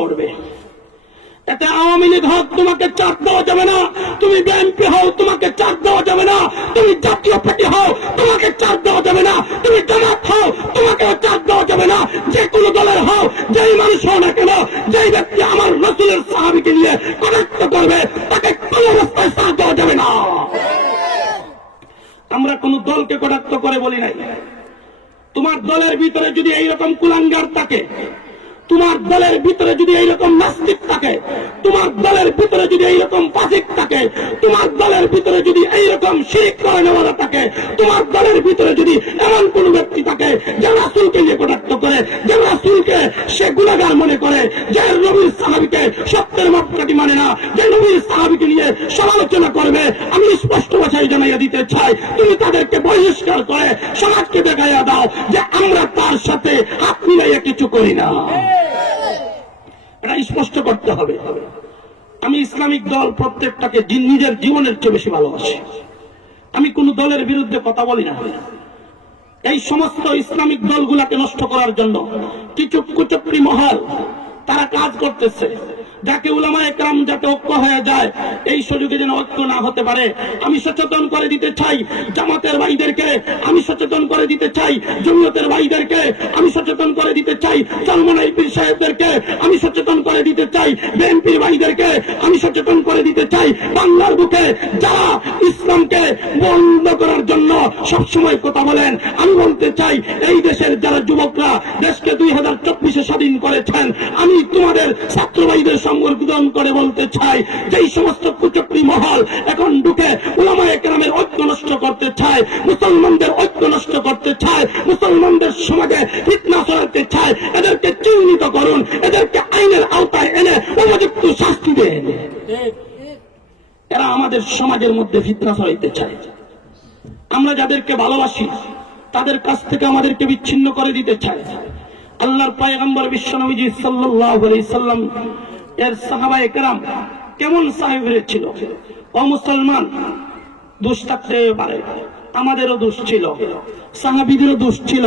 করবে। এতে আওয়ামী লীগ হোক তোমাকে চাপ দেওয়া যাবে না, তুমি বিএনপি হও তোমাকে চাপ দেওয়া যাবে না, তুমি জাতীয় পার্টি হও তোমাকে চাপ দেওয়া যাবে না, তুমি জামাত হও তোমাকেও চাপ দেওয়া যাবে না। যে কোনো দলের হও, যেই মানুষ হও না কেন, যেই ব্যক্তি আমার রাসূলের সাহাবীকে নিয়ে কটাক্ষ করবে তাকে কোনো অবস্থায় চাপ দেওয়া যাবে না। আমরা কোন দলকে কটাক্ষ করে বলি নাই। তোমার দলের ভিতরে যদি এইরকম কুলাঙ্গার থাকে, তোমার দলের ভিতরে যদি এইরকম নাস্তিক থাকে, তোমার দলের ভিতরে যদি এইরকম ফাসিক থাকে, তোমার দলের ভিতরে যদি এইরকম শিরক করে নেওয়া থাকে, তোমার দলের ভিতরে যদি এমন কোন ব্যক্তি থাকে যে রাসূলকে নিয়ে কটাক্ষ করে, যে রাসূলকে সে গুনাহগার মনে করে, যে নবীর সাহাবীকে সত্যের মাপকাঠি মানে না, যে নবীর সাহাবীকে নিয়ে সমালোচনা করবে, আমি স্পষ্ট ভাষায় জানাইয়া দিতে চাই, তুমি তাদেরকে বহিষ্কার করে সমাজকে দেখাইয়া দাও যে আমরা তার সাথে হাত মিলাইয়া কিছু করি না। এটা স্পষ্ট করতে হবে। আমি ইসলামিক দল প্রত্যেকটাকে নিজের জীবনের চেয়ে বেশি ভালোবাসি। আমি কোন দলের বিরুদ্ধে কথা বলি না। এই সমস্ত ইসলামিক দলগুলাকে নষ্ট করার জন্য কিছু কুচক্রী মহল তারা কাজ করতেছে, যাকে উলামায়ে কেরাম যাতে ঐক্য হয়ে যায়, এই সুযোগে যেন ঐক্য না হতে পারে আমি সচেতন করে দিতে চাই। জামাতের ভাইদেরকে আমি সচেতন করে দিতে চাই, জমিয়তের ভাইদেরকে আমি সচেতন করে দিতে চাই, চরমনাই পীর সাহেবদেরকে আমি সচেতন করে দিতে চাই, বিএনপির ভাইদেরকে আমি সচেতন করে দিতে চাই। বাংলার বুকে যারা ইসলামকে বন্ধ করার জন্য সবসময় কথা বলেন, আমি বলতে চাই এই দেশের যারা যুবকরা দেশকে 2024 স্বাধীন করেছেন, আমি তোমাদের ছাত্র ভাইদের সংবর্ধন করে বলতে চাই যে এই সমস্ত কুচক্রী মহল এখন ঢুকে উলামায়ে কেরামের ঐক্য নষ্ট করতে চায়, মুসলমানদের ঐক্য নষ্ট করতে চায়, মুসলমানদের সমাজে ফিতনা ছড়াতে চায়, এদেরকে চিহ্নিত করুন, এদেরকে আইনের আওতায় এনে উপযুক্ত শাস্তি দেন। এরা আমাদের সমাজের মধ্যে ফিতনা ছড়াইতে চায়। আমরা যাদেরকে ভালোবাসি তাদের কাছ থেকে আমাদেরকে বিচ্ছিন্ন করে দিতে চায়। আল্লাহর পয়গম্বর বিশ্বনবী সাল্লাল্লাহু আলাইহি সাল্লাম এর সাহাবায়ে কেরাম কেমন সাহাবীরা ছিল? ও মুসলমান, দোষ থাকতে পারে, আমাদেরও দোষ ছিল, সাহাবীদেরও দোষ ছিল।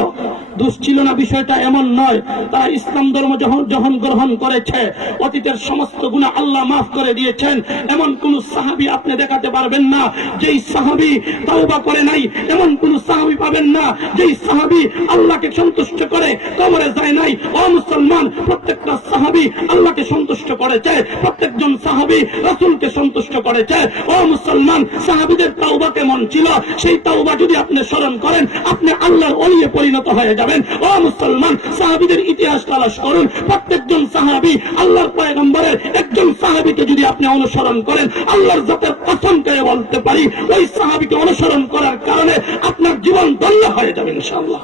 দোষ ছিল না বিষয়টা এমন নয়। তারা ইসলাম ধর্ম যখন গ্রহণ করেছে অতীতের সমস্ত গুনাহ আল্লাহ মাফ করে দিয়েছেন। এমন কোন সাহাবী আপনি দেখাতে পারবেন না যেই সাহাবী তওবা করে নাই, এমন কোন সাহাবী পাবেন না যেই সাহাবী আল্লাহকে সন্তুষ্ট করে কবরে যায় নাই। ও মুসলমান, প্রত্যেকটা সাহাবী আল্লাহকে সন্তুষ্ট করেছে, প্রত্যেকজন সাহাবী রাসূলকে সন্তুষ্ট করেছে। ও মুসলমান, সাহাবীদের তওবা কেমন ছিল সেই তওবা যদি আপনি স্মরণ করেন আপনি আল্লাহর ওলিয়ে পরিণত হয়ে যাবেন। ও মুসলমান, সাহাবীদের ইতিহাস তালাশ করুন। প্রত্যেকজন সাহাবী আল্লাহর পয়গম্বরের একজন সাহাবীকে যদি আপনি অনুসরণ করেন, আল্লাহর জাতের কসম করে বলতে পারি ওই সাহাবীকে অনুসরণ করার কারণে আপনার জীবন ধন্য হয়ে যাবে ইনশাআল্লাহ।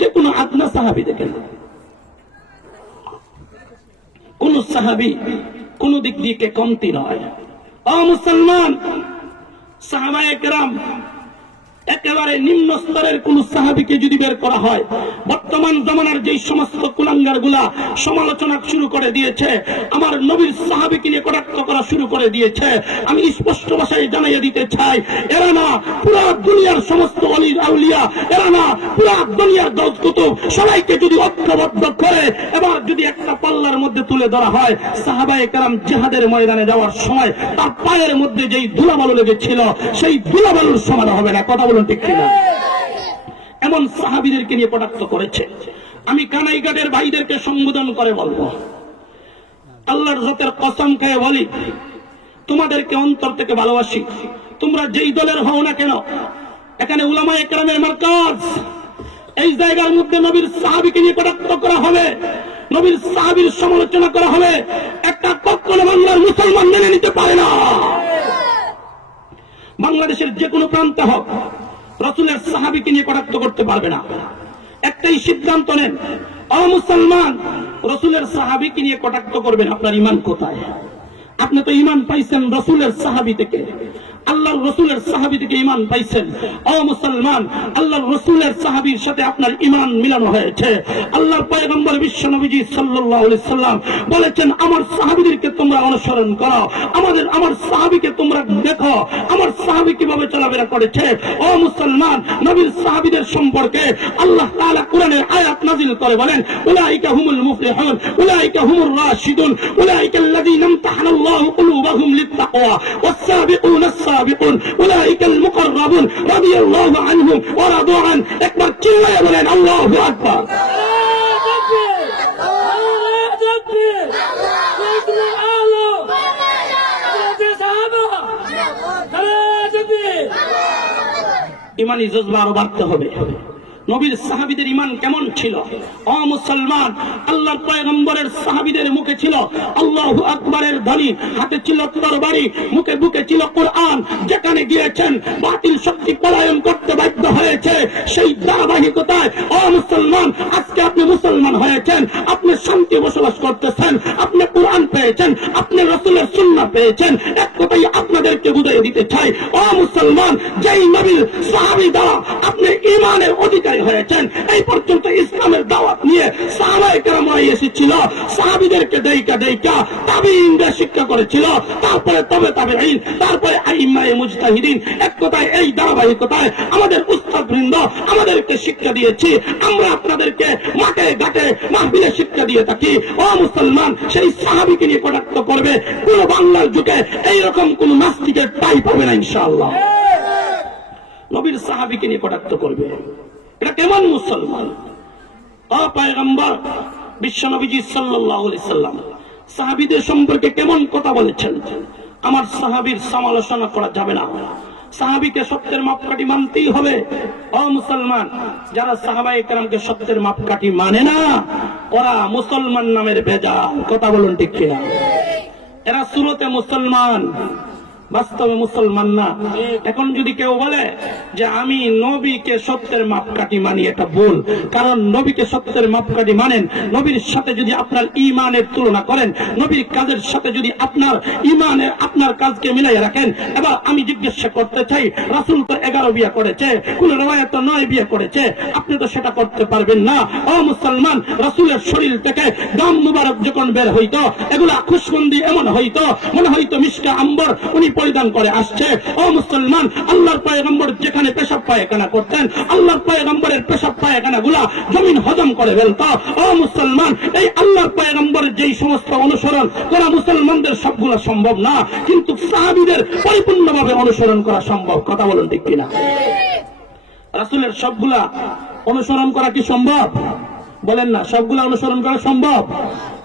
যে কোনো আদনা সাহাবী দেখেন, কোন সাহাবী কোন দিক দিয়ে কমতি নয়। ও মুসলমান, সাহাবায়ে কেরাম একেবারে নিম্ন স্তরের কোন সাহাবীকে যদি বের করা হয়, বর্তমান জমানার যেই সমস্ত কুলাঙ্গার গুলা সমালোচনা শুরু করে দিয়েছে, আমার নবীর সাহাবীকে নিয়ে কটাক্ষ করা শুরু করে দিয়েছে, আমি স্পষ্ট ভাষায় জানাইয়া দিতে চাই এরা না পুরা দুনিয়ার সমস্ত ওলি আউলিয়া, এরা না পুরা দুনিয়ার দল কুতুব সবাইকে যদি ঐক্যবদ্ধ করে এবার যদি একটা পাল্লার মধ্যে তুলে ধরা হয়, সাহাবায়ে কেরাম জিহাদের ময়দানে যাওয়ার সময় তার পায়ের মধ্যে যেই ধুলাবালু লেগেছিল সেই ধুলাবালুর সমান হবে না। কথা ঠিক কিনা? এমন সাহাবীদেরকে নিয়ে কটাক্ষ করেছে। আমি কানাইঘাটের ভাইদেরকে সম্বোধন করে বলবো, আল্লাহর জাতের কসম খেয়ে বলি তোমাদেরকে অন্তর থেকে ভালোবাসি। তোমরা যেই দলের হও না কেন, এখানে উলামায়ে কেরামের মারকাজ, এই জায়গার মধ্যে নবীর সাহাবীকে নিয়ে কটাক্ষ করা হবে, নবীর সাহাবীর সমালোচনা করা হবে, একটা কখনো বাংলার মুসলমান মেনে নিতে পারে না। বাংলাদেশের যে কোনো প্রান্তে হোক রাসূলের সাহাবীকে নিয়ে কটাক্ষ করতে পারবে না। একটাই সিদ্ধান্ত নেন, ও মুসলমান, রাসূলের সাহাবীকে নিয়ে কটাক্ষ করবেন, আপনার ঈমান কোথায়? আপনি তো ঈমান পাইছেন রাসূলের সাহাবী থেকে, আল্লাহর রাসূলের সাহাবী থেকে ঈমান পাইছেন। ও মুসলমান, আল্লাহর রাসূলের সাহাবীর সাথে আপনার ঈমান মিলানো হয়েছে। আল্লাহর পয়গম্বর বিশ্ব নবীজি সাল্লাল্লাহু আলাইহি সাল্লাম বলেছেন, আমার সাহাবীদেরকে তোমরা অনুসরণ করো, আমার সাহাবীকে তোমরা দেখো, আমার সাহাবী কিভাবে চলাফেরা করেছে। ও মুসলমান, নবীর সাহাবীদের সম্পর্কে আল্লাহ তাআলা কোরআনের আয়াত নাযিল করে বলেন, উলাইকা হুমুল মুফলিহুন উলাইকা হুমুর রাশিদুন উলাইকা আল্লাযীনা ইমতাহানাল্লাহু কুলুবাহুম লিত-তাকওয়া ওয়াস-সাবিকুনাস সাবিকুন উলাইকাল মুকাররাবুন রাদিয়াল্লাহু আনহুম ওয়া রাদু আন। একবার চিল্লায়ে বলেন আল্লাহু আকবার। ইমানি জজবা আরো বাড়তে হবে। নবীর সাহাবীদের ঈমান কেমন ছিল? ও মুসলমান, আল্লাহর পয়গম্বরের সাহাবীদের মুখে ছিল আল্লাহু আকবারের ধ্বনি, হাতে ছিল তরবারি, মুখে বুকে ছিল কোরআন। যেখানে গিয়েছেন বাতিল শক্তি পলায়ন করতে বাধ্য হয়েছে। সেই ধারাবাহিকতায় ও মুসলমান, আজকে আপনি মুসলমান হয়েছেন, আপনি শান্তি বসবাস করতেছেন, আপনি কোরআন পেয়েছেন, আপনি রাসূলের সুন্নাহ পেয়েছেন। এক কথাই আপনাদেরকে বুঝিয়ে দিতে চাই, ও মুসলমান, যেই নবীর সাহাবী দ্বারা আপনি ঈমানের অধিকারী হয়েছেন, এই পর্যন্ত ইসলামের দাওয়াত নিয়ে সাহাবায়ে কেরামরা এসেছিল, সাহাবীদেরকে দেইকা তাবিঈনদের শিক্ষা করেছিল, তারপরে তাবেঈন, তারপরে আইম্মায়ে মুজতাহিদিন। এক কথায় এই ধারাবাহিকতায় আমাদের উস্তাদবৃন্দ আমাদেরকে শিক্ষা দিয়েছে। আমরা আপনাদেরকে মাঠে ঘাটে মাহফিলে শিক্ষা দিয়ে থাকি। ও মুসলমান, সেই সাহাবীকে নিয়ে কটাক্ষ করবে কোন বাংলার যুগে এইরকম কোন নাস্তিকের ঠাঁই পাবে না ইনশাআল্লাহ। নবীর সাহাবীকে নিয়ে কটাক্ষ করবে, এটা কেমন মুসলমান? ও পয়গম্বর বিশ্ব নবীজি সাল্লাল্লাহু আলাইহি সাল্লাম সাহাবীদের সম্পর্কে কেমন কথা বলেছেন? আমার সাহাবীর সমালোচনা করা যাবে না, সাহাবীকে সত্যের মাপকাঠি মানতেই হবে। ও মুসলমান, যারা সাহাবায়ে কেরামকে সত্যের মাপকাঠি মানে না, ওরা মুসলমান নামের ভেজাল। কথা বলুন ঠিক কিনা? এরা সুরতে মুসলমান, বাস্তবে মুসলমান না। এখন যদি কেউ বলে যে আমি নবীকে সত্যের মাপকাঠি মানি, এটা ভুল। কারণ নবীকে সত্যের মাপকাঠি মানেন, নবীর সাথে যদি আপনার ঈমানের তুলনা করেন, নবীর কাজের সাথে যদি আপনার ঈমানের আপনার কাজকে মিলাইয়া রাখেন। এবার আমি জিজ্ঞাসা করতে চাই, রাসূল তো 11 বিয়ে করেছে, কোন রওয়ায়াত 9 বিয়ে করেছে, আপনি তো সেটা করতে পারবেন না। ও মুসলমান, রাসূলের শরীর থেকে দাম মুবারক যখন বের হইতো, এগুলা খুশবন্দি এমন হইতো মনে হইতো মিশকা আম্বর উনি পরিধান করে আসছে। ও মুসলমান, আল্লাহর পয়গম্বর যেখানে পেশাব পায়খানা করতেন, আল্লাহর পয়গম্বরের পেশাব পায়খানা গুলা জমিন হজম করে ফেলত। ও মুসলমান, এই আল্লাহর পয়গম্বরের যেই সমস্ত অনুসরণ করা মুসলমানদের সবগুলা সম্ভব না, কিন্তু সাহাবীদের পরিপূর্ণভাবে অনুসরণ করা সম্ভব। কথা বলুন ঠিক কিনা? রাসূলের সবগুলা অনুসরণ করা কি সম্ভব? বলেন না, সবগুলা অনুসরণ করা সম্ভব।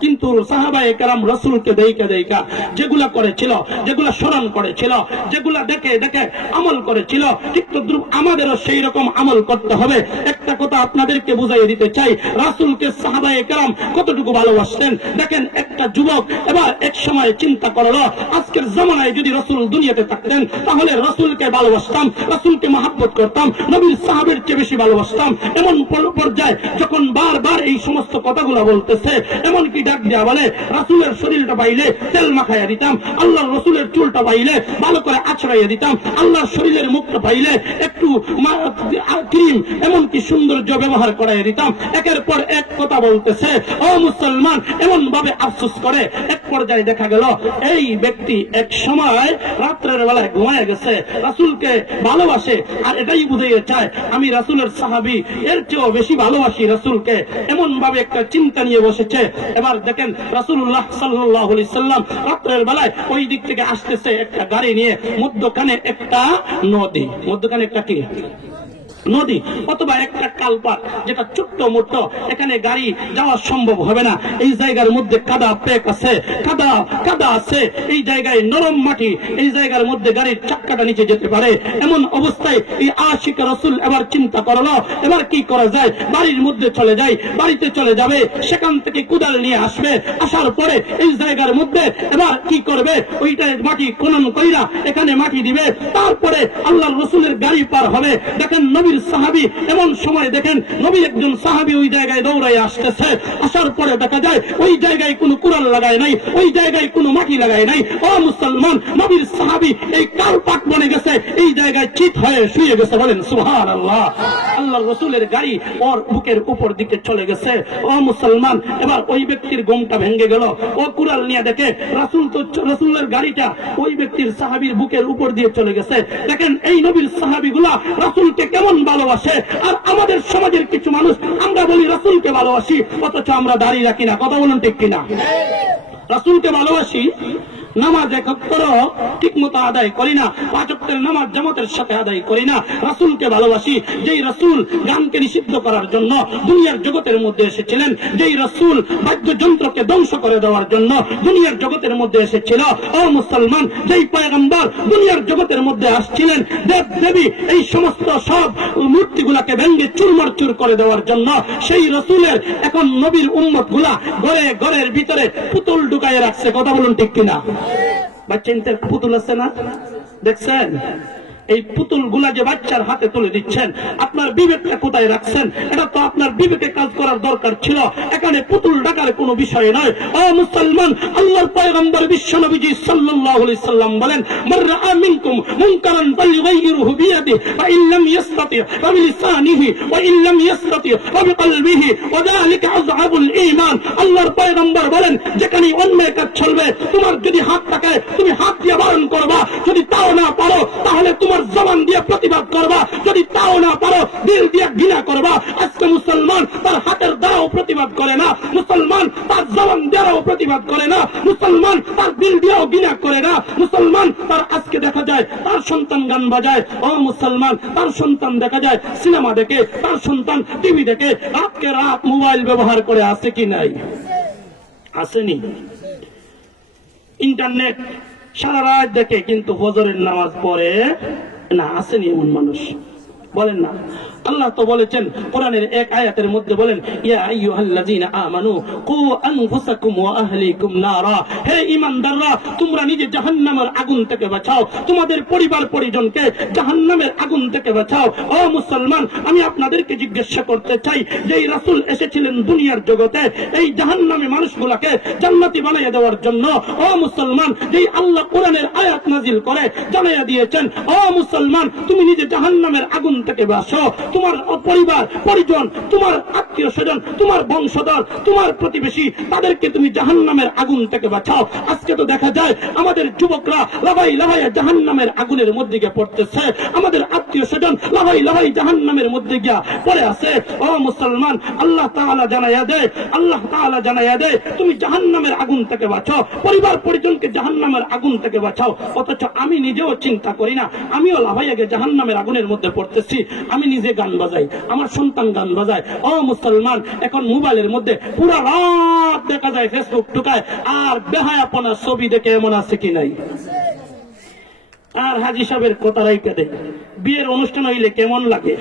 কিন্তু সাহাবায়ে কেরাম রাসূলকে দেইকা যেগুলা করেছিল, যেগুলা স্মরণ করেছিল, যেগুলা দেখে আমল করেছিল, ঠিক তদ্রুপ আমাদেরও সেই রকম আমল করতে হবে। একটা কথা আপনাদেরকে বুঝাইয়ে দিতে চাই, রাসূলকে সাহাবায়ে কেরাম কতটুকু ভালোবাসতেন। দেখেন, একটা যুবক এবার এক সময় চিন্তা করলো, আজকের জামানায় যদি রাসূল দুনিয়াতে থাকতেন, তাহলে রাসূলকে ভালোবাসতাম, রাসূলকে মহব্বত করতাম, নবীর সাহাবীর চেয়ে বেশি ভালোবাসতাম। এমন পর্যায়ে যখন বারবার এই সমস্ত কথাগুলো বলতেছে, এমনকি ডাক দেয়া বলে, রাসূলের শরীরটা পাইলে তেল মাখাইয়া দিতাম, আল্লাহর রাসূলের চুলটা পাইলে ভালো করে আছড়াইয়া দিতাম, আল্লাহর শরীরের মুখটা পাইলে একটু ক্রিম এমনকি সৌন্দর্য ব্যবহার করাইয়া দিতাম। একের পর এক কথা বলতেছে। ও মুসলমান, এমন ভাবে আফসোস করে এক পর্যায়ে দেখা গেল এই ব্যক্তি এক সময় রাত্রের বেলায় ঘুমায় গেছে, রাসূলকে ভালোবাসে আর এটাই বুঝাইয়ে চায় আমি রাসূলের সাহাবী, এর চেয়েও বেশি ভালোবাসি রাসূলকে। এমন ভাবে একটা চিন্তা নিয়ে বসেছে। এবার দেখেন, রাসূলুল্লাহ সাল্লাল্লাহু আলাইহি সাল্লাম রাত্রের বেলায় ওই দিক থেকে আসতেছে একটা গাড়ি নিয়ে, মধ্যখানে একটা নদী, মধ্যখানে একটা কি নদী অথবা একটা কালপাট, যেটা ছোট্ট মোটো, এখানে গাড়ি যাওয়া সম্ভব হবে না। এই জায়গার মধ্যে কাদা পেক আছে, কাদা আছে, এই জায়গায় নরম মাটি, এই জায়গার মধ্যে গাড়ির চাক্কাটা নিচে যেতে পারে। এমন অবস্থায় এই আশিক রাসূল এবার চিন্তা করলো, এবার কি করা যায়? বাড়ির মধ্যে চলে যায়, বাড়িতে চলে যাবে, সেখান থেকে কুদাল নিয়ে আসবে, আসার পরে এই জায়গার মধ্যে এবার কি করবে? ওইটা মাটি খনন কইরা এখানে মাটি দিবে, তারপরে আল্লাহর রাসূলের গাড়ি পার হবে। দেখেন, নবী নবীর সাহাবী এমন সময় দেখেন নবীর একজন সাহাবী ওই জায়গায় দৌড়াই আসতেছে, আসার পরে দেখা যায় ওই জায়গায় কোনো কুড়াল লাগায় নাই, ওই জায়গায় কোনো মাটি লাগায় নাই। ও মুসলমান, নবীর সাহাবী এই কালপাট বনে গেছে, এই জায়গায় চিত হয়ে শুয়ে গেছে। বলেন সুবহানাল্লাহ। আল্লাহর রাসূলের গাড়ি ওর বুকের উপর দিকে চলে গেছে। ও মুসলমান, এবার ওই ব্যক্তির ঘুমটা ভেঙে গেল। ও কুড়াল নিয়ে দেখে রাসূলের গাড়িটা ওই ব্যক্তির সাহাবীর বুকের উপর দিয়ে চলে গেছে। দেখেন এই নবীর সাহাবীগুলা রাসূলকে কেমন ভালোবাসে। আর আমাদের সমাজের কিছু মানুষ আমরা বলি রাসূলকে ভালোবাসি, অথচ আমরা দাঁড়িয়ে রাখি না। কথা বলুন ঠিক কিনা? রাসূলকে ভালোবাসি, নামাজ এক ওয়াক্ত ঠিক মতো আদায় করি না, 5 ওয়াক্তের নামাজ জামাতের সাথে আদায় করি না। রাসূলকে ভালোবাসি, যেই রাসূল গানকে নিষিদ্ধ করার জন্য দুনিয়ার জগতের মধ্যে এসেছিলেন, যেই রাসূল বাদ্যযন্ত্রকে ধ্বংস করে দেওয়ার জন্য দুনিয়ার জগতের মধ্যে এসেছিল। ও মুসলমান, যেই পয়গম্বর দুনিয়ার জগতের মধ্যে আসছিলেন দেব দেবী এই সমস্ত সব মূর্তিগুলাকে ভেঙে চুরমারচুর করে দেওয়ার জন্য, সেই রাসূলের এখন নবীর উম্মতগুলা ঘরে ঘরের ভিতরে পুতুল ঢুকায় রাখছে। কথা বলুন ঠিক কিনা? বাচ্চাদের পুতুল আছে না, দেখছেন? এই পুতুল গুলা যে বাচ্চার হাতে তুলে দিচ্ছেন, আপনার বিবেকটা কোথায় রাখছেন? এটা তো আপনার বিবেকে কাজ করার দরকার ছিল। এখানে পুতুল ডাকার কোনো বিষয় নয়। ও মুসলমান, আল্লাহর পয়গম্বর বিশ্ব নবীজি সাল্লাল্লাহু আলাইহি সাল্লাম বলেন, মান রাআ মিনকুম মুনকারান ফালইগাইরহু বিয়াদিহি ফা ইন লাম ইসতাতি ফা বিলিসানিহি ওয়া ইন লাম ইসতাতি ফা বিকলবিহি ওয়া যালিকা আযআবুল ঈমান। আল্লাহর পয়গম্বর বলেন, যেখানে অন্যায় কাজ চলবে, তোমার যদি হাত থাকে তুমি হাত দিয়ে বারণ করবা, যদি তাও না পারো তাহলে তোমার জবান দিয়ে প্রতিবাদ করবা, যদি তাও না পারো দিল দিয়ে ঘৃণা করবা। আজকে মুসলমান তার হাতের দ্বারাও প্রতিবাদ করে না, মুসলমান তার জবান দ্বারাও প্রতিবাদ করে না, মুসলমান তার দিল দিয়েও ঘৃণা করে না। মুসলমান তার আজকে দেখা যায় তার সন্তান গান বাজায়। ও মুসলমান, তার সন্তান দেখা যায় সিনেমা দেখে, তার সন্তান টিভি দেখে, রাতকে রাত মোবাইল ব্যবহার করে। আছে কি নাই? আসেনি? ইন্টারনেট সারা রাত দেখে কিন্তু ফজরের নামাজ পড়ে না। আসেনি এমন মানুষ? বলেন না। আল্লাহ তো বলেছেন কোরআনের এক আয়াতের মধ্যে বলেন, ইয়া আইয়ুহাল্লাযীনা আমানু কু আনফুসাকুম ওয়া আহলিকুম নারা। হে ঈমানদাররা, তোমরা নিজে জাহান্নামের আগুন থেকে বাঁচাও, তোমাদের পরিবার পরিজনকে জাহান্নামের আগুন থেকে বাঁচাও। ও মুসলমান, আমি আপনাদেরকে জিজ্ঞাসা করতে চাই, যে এই রাসূল এসেছিলেন দুনিয়ার জগতে এই জাহান্নামী মানুষগুলোকে জান্নাতি বানিয়ে দেওয়ার জন্য। ও মুসলমান, যেই আল্লাহ কোরআনের আয়াত নাজিল করে জানাইয়া দিয়েছেন, ও মুসলমান, তুমি নিজে জাহান্নামের আগুন থেকে বাঁচো, তোমার পরিবার পরিজন, তোমার আত্মীয় স্বজন, তোমার বংশধর, তোমার প্রতিবেশী, তাদেরকে তুমি জাহান্নামের আগুন থেকে বাঁচাও। আজকে তো দেখা যায় আমাদের যুবকরা লাভাই লাভাই জাহান্নামের আগুনের মধ্যে গিয়ে পড়তেছে, আমাদের আত্মীয় স্বজন লাভাই লাভাই জাহান্নামের মধ্যে গিয়া পড়ে আছে। ও মুসলমান, আল্লাহ তাআলা জানাইয়া দেয়, আল্লাহ তাআলা জানাইয়া দেয়, তুমি জাহান্নামের আগুন থেকে বাঁচাও, পরিবার পরিজনকে জাহান্নামের আগুন থেকে বাঁচাও। অথচ আমি নিজেও চিন্তা করি না, আমিও লাভাইয়া গিয়ে জাহান্নামের আগুনের মধ্যে পড়তেছি। আমি নিজে গান বাজাই, আমার সন্তান গান বাজায়। ও মুসলমান, এখন মোবাইলের মধ্যে পুরো রাত দেখা যায় ফেসবুক ঢুকায়, আর বেহায়াপনা ছবি দেখে এমন আছে কি নাই? আর হাজী সাহেবের কথা রাইতে দেয়, বিয়ের অনুষ্ঠান হইলে কেমন লাগে?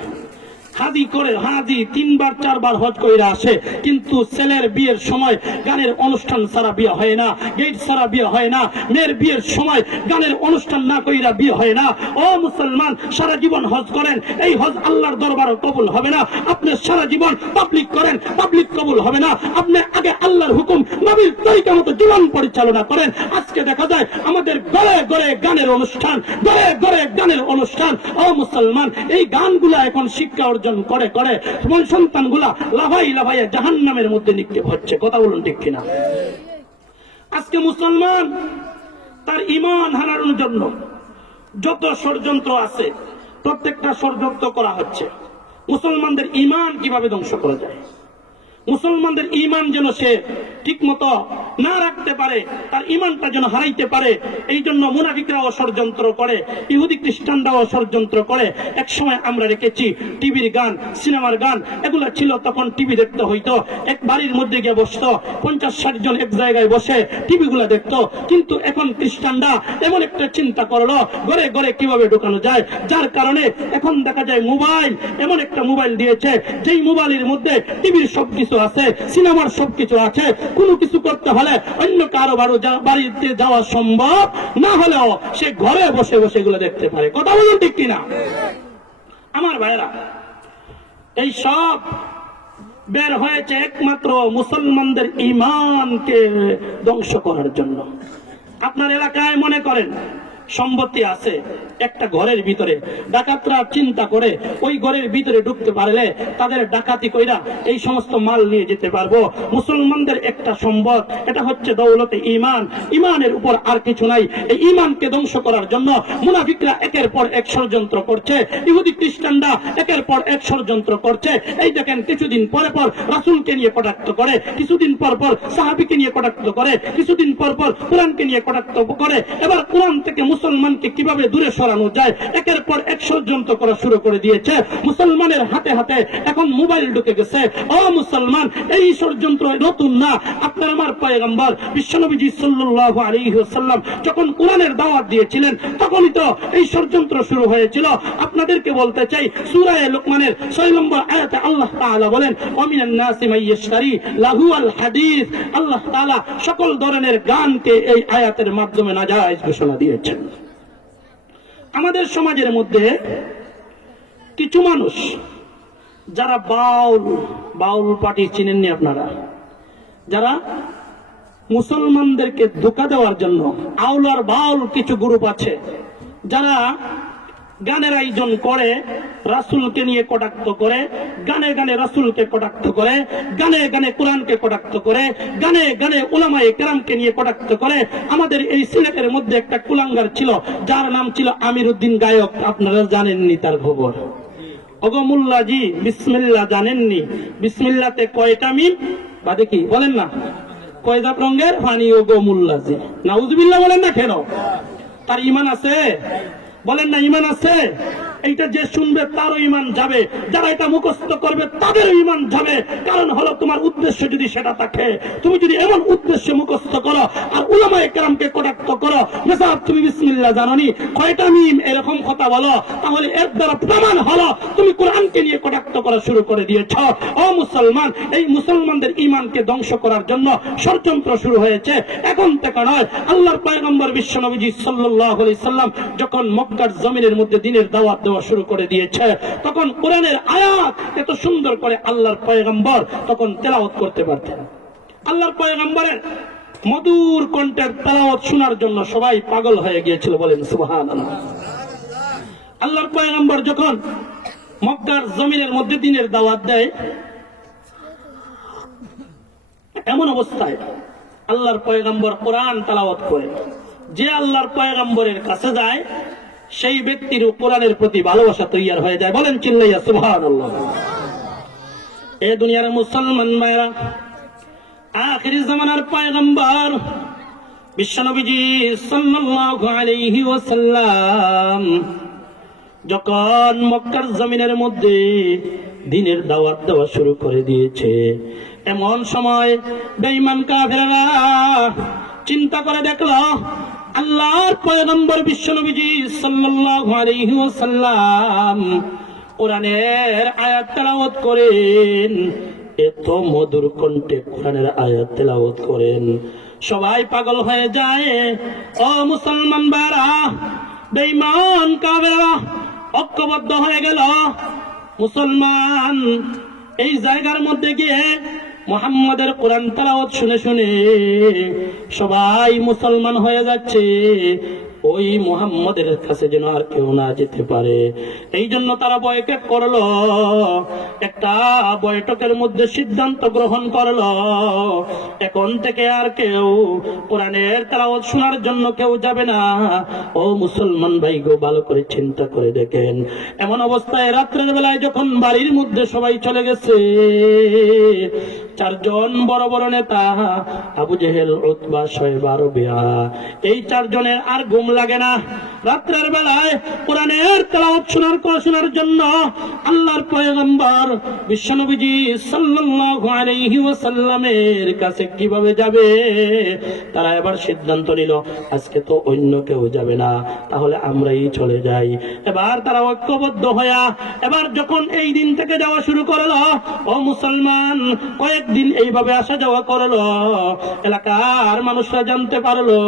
হাজি করে, হাজি 3বার 4বার হজ কইরা আসে, কিন্তু ছেলের বিয়ের সময় গানের অনুষ্ঠান ছাড়া বিয়ে হয় না, গেট ছাড়া বিয়ে হয় না, মেয়ের বিয়ের সময় গানের অনুষ্ঠান না কইরা বিয়ে হয় না। ও মুসলমান, সারা জীবন হজ করেন, এই হজ আল্লাহর দরবারে কবুল হবে না। আপনি সারা জীবন পাবলিক করেন, পাবলিক কবুল হবে না। আপনি আগে আল্লাহর হুকুম নবীর তরিকা মতো জীবন পরিচালনা করেন। আজকে দেখা যায় আমাদের ঘরে ঘরে গানের অনুষ্ঠান, ঘরে ঘরে গানের অনুষ্ঠান। ও মুসলমান, এই গানগুলা এখন শিক্ষা অর্জন করে করে তোমার সন্তানগুলা লাভাই লাভাই জাহান্নামের মধ্যে নিক্ষেপ হচ্ছে। কথা বলুন ঠিক কিনা? আজকে মুসলমান তার ঈমান হারানোর জন্য যত ষড়যন্ত্র আছে, প্রত্যেকটা ষড়যন্ত্র করা হচ্ছে। মুসলমানদের ঈমান কিভাবে ধ্বংস করা যায়, মুসলমানদের ঈমান যেন সে ঠিক মতো না রাখতে পারে, তার ঈমানটা যেন হারাইতে পারে, এই জন্য মুনাফিকরাও ষড়যন্ত্র করে, ইহুদি খ্রিস্টানরাও ষড়যন্ত্র করে। এক সময় আমরা রেখেছি টিভির গান, সিনেমার গান, এগুলো ছিল তখন টিভি দেখতে হইতো, এক বাড়ির মধ্যে গিয়ে বসতো, 50-60 জন এক জায়গায় বসে টিভিগুলো দেখতো। কিন্তু এখন খ্রিস্টানরা এমন একটা চিন্তা করলো ঘরে ঘরে কিভাবে ঢোকানো যায়, যার কারণে এখন দেখা যায় মোবাইল, এমন একটা মোবাইল দিয়েছে যেই মোবাইলের মধ্যে টিভির সবকিছু আছে, সিনেমার সবকিছু আছে। কোনো কিছু করতে হলে অন্য কারো বাড়িতে যাওয়া সম্ভব না হলেও সে ঘরে বসে বসে এগুলো দেখতে পারে। কথা বলুন ঠিক কিনা? আমার ভাইরা, এই সব বের হয়েছে একমাত্র মুসলমানদের ঈমানকে ধ্বংস করার জন্য। আপনার এলাকায় মনে করেন সম্পত্তি আছে, একটা ঘরের ভিতরে ডাকাতরা চিন্তা করে ওই ঘরের ভিতরে ঢুকতে পারলে তাদের ডাকাতি কইরা এই সমস্ত মাল নিয়ে যেতে পারবো। মুসলমানদের একটা সম্পদ, এটা হচ্ছে দৌলতে ঈমান। ঈমানের উপর আর কিছু নাই। এই ঈমানকে ধ্বংস করার জন্য মুনাফিকরা একের পর এক ষড়যন্ত্র করছে, ইহুদি খ্রিস্টানরা একের পর এক ষড়যন্ত্র করছে। এই দেখেন কিছুদিন পরে পর রাসূলকে নিয়ে কটাক্ষ করে, কিছুদিন পর পর সাহাবীকে নিয়ে কটাক্ষ করে, কিছুদিন পর পর কোরআনকে নিয়ে কটাক্ষ করে। এবার কোরআন থেকে মুসলমানকে কিভাবে দূরে সরানো যায় একের পর এক ষড়যন্ত্র করা শুরু করে দিয়েছে। মুসলমানের হাতে হাতে এখন মোবাইল ঢুকে গেছে। ও মুসলমান, এই ষড়যন্ত্র নতুন না। আপনার আমার পয়গম্বর বিশ্বনবীজি সাল্লাল্লাহু আলাইহি ওয়াসাল্লাম যখন কোরআনের দাওয়াত দিয়েছিলেন তখনই তো এই ষড়যন্ত্র শুরু হয়েছিল। আপনাদেরকে বলতে চাই, সূরা লুকমানের 6 নম্বর আয়াতে আল্লাহ তাআলা বলেন, ওয়ামিনান নাসি মাইয়াশতারি লাহুয়াল হাদিস। আল্লাহ তাআলা সকল ধরনের গানকে এই আয়াতের মাধ্যমে নাজায়েজ ঘোষণা দিয়েছেন। আমাদের সমাজের মধ্যে কিছু মানুষ যারা বাউল পার্টি চিনেননি আপনারা, যারা মুসলমানদেরকে ধোঁকা দেওয়ার জন্য আউল আর বাউল কিছু গ্রুপ আছে যারা গানের আয়োজন করে, রাসূলকে নিয়ে কটাক্ষ করে, গানে গানে রাসূলকে কটাক্ষ করে, গানে গানে কোরআনকে কটাক্ষ করে, গানে গানে উলামায়ে কেরামকে নিয়ে কটাক্ষ করে। আমাদের এই সিলেটের মধ্যে একটা কুলাঙ্গার ছিল যার নাম ছিল আমির উদ্দিন গায়ক। আপনারা জানেননি তার খবর? ওগো মুল্লাজি, বিসমিল্লাহ জানেননি? বিসমিল্লাতে কয়টা মিম বা দেখি বলেন না, কয়টা রঙের পানি? ওগো মুল্লাজি, নাউজুবিল্লাহ বলেন না কেন? তার ঈমান আছে? বলেন না ঈমান আছে? এইটা যে শুনবে তারও ঈমান যাবে, যারা এটা মুখস্থ করবে তাদেরও ঈমান যাবে। কারণ হলো তোমার উদ্দেশ্য যদি সেটা থাকে, তুমি যদি এমন উদ্দেশ্যে মুখস্থ করো আর উলামায়ে কেরামকে কটাক্ষ করো, মেসাব তুমি বিসমিল্লাহ জানোনি, কয়টা মিম এরকম কথা বলো, তাহলে এর দ্বারা প্রমাণ হলো তুমি কোরআনকে নিয়ে কটাক্ষ করা শুরু করে দিয়েছ। ও মুসলমান, এই মুসলমানদের ঈমানকে ধ্বংস করার জন্য ষড়যন্ত্র শুরু হয়েছে। এখন থেকে নয়, আল্লাহর পয়গম্বর বিশ্বনবীজি সাল্লাল্লাহু আলাইহি সাল্লাম যখন মক্কার জমিনের মধ্যে দ্বীনের দাওয়াত দেওয়া শুরু করে দিয়েছে, তখন কোরআনের আয়াত এত সুন্দর করে আল্লাহর পয়গম্বর তখন তেলাওয়াত করতে পারতেন। আল্লাহর পয়গম্বরের মধুর কণ্ঠের তেলাওয়াত শোনার জন্য সবাই পাগল হয়ে গিয়েছিল। বলেন সুবহানাল্লাহ। আল্লাহর পয়গম্বর যখন মক্কার জমিনের মধ্যে দ্বীনের দাওয়াত দেয়, এমন অবস্থায় আল্লাহর পয়গম্বর কোরআন তেলাওয়াত করে। যে আল্লাহর পয়গম্বরের কাছে যায় সেই ব্যক্তির কোরআনের প্রতি ভালোবাসা তৈরি হয়ে যায়। বলেন চিল্লাইয়া সুবহানাল্লাহ। এ দুনিয়ার মুসলমান ভাইরা, আখিরি জামানার পয়গম্বর বিশ্বনবীজি সাল্লাল্লাহু আলাইহি ওয়াসাল্লাম যখন মক্কার জমিনের মধ্যে দ্বীনের দাওয়াত দেওয়া শুরু করে দিয়েছে, এমন সময় বেঈমান কাফেররা চিন্তা করে দেখলো আল্লাহর পয়গম্বর বিশ্বনবীজি সাল্লাল্লাহু আলাইহি ওয়াসাল্লাম কোরআনের আয়াত তেলাওয়াত করেন, এত মধুর কণ্ঠে কোরআনের আয়াত তেলাওয়াত করেন, সবাই পাগল হয়ে যায়। ও মুসলমান ভাইরা, বেঈমান কাফেররা ঐক্যবদ্ধ হয়ে গেল। মুসলমান এই জায়গার মধ্যে গিয়ে মুহাম্মাদের কোরআন তেলাওয়াত শুনে শুনে সবাই মুসলমান হয়ে যাচ্ছে। ওই মুহাম্মাদের কাছে যেন আর কেউ না যেতে পারে, এই জন্য তারা বয়কট করলো। একটা বৈঠকের মধ্যে সিদ্ধান্ত গ্রহণ করলো, এখন থেকে আর কেউ কোরআনের তেলাওয়াত শোনার জন্য কেউ যাবে না। ও মুসলমান ভাই গো, ভালো করে চিন্তা করে দেখেন, এমন অবস্থায় রাত্রের বেলায় যখন বাড়ির মধ্যে সবাই চলে গেছে, চারজন বড় বড় নেতা আবু জেহেল, উতবা, শয়বা, রবিয়া, এই চারজনের আর ঘুম লাগে না। রাত্রের বেলায় কোরআনের তেলাওয়াত শোনার জন্য আল্লাহর পয়গম্বর বিশ্বনবীজি সাল্লাল্লাহু আলাইহি ওয়াসাল্লামের কাছে কিভাবে যাবে, তারা এবার সিদ্ধান্ত নিল আজকে তো অন্য কেউ যাবে না, তাহলে আমরাই চলে যাই। এবার তারা ঐক্যবদ্ধ হয়ে এবার যখন এই দিন থেকে যাওয়া শুরু করলো, ও মুসলমান, কয়েকদিন এইভাবে আসা যাওয়া করলো, এলাকার মানুষরা জানতে পারলো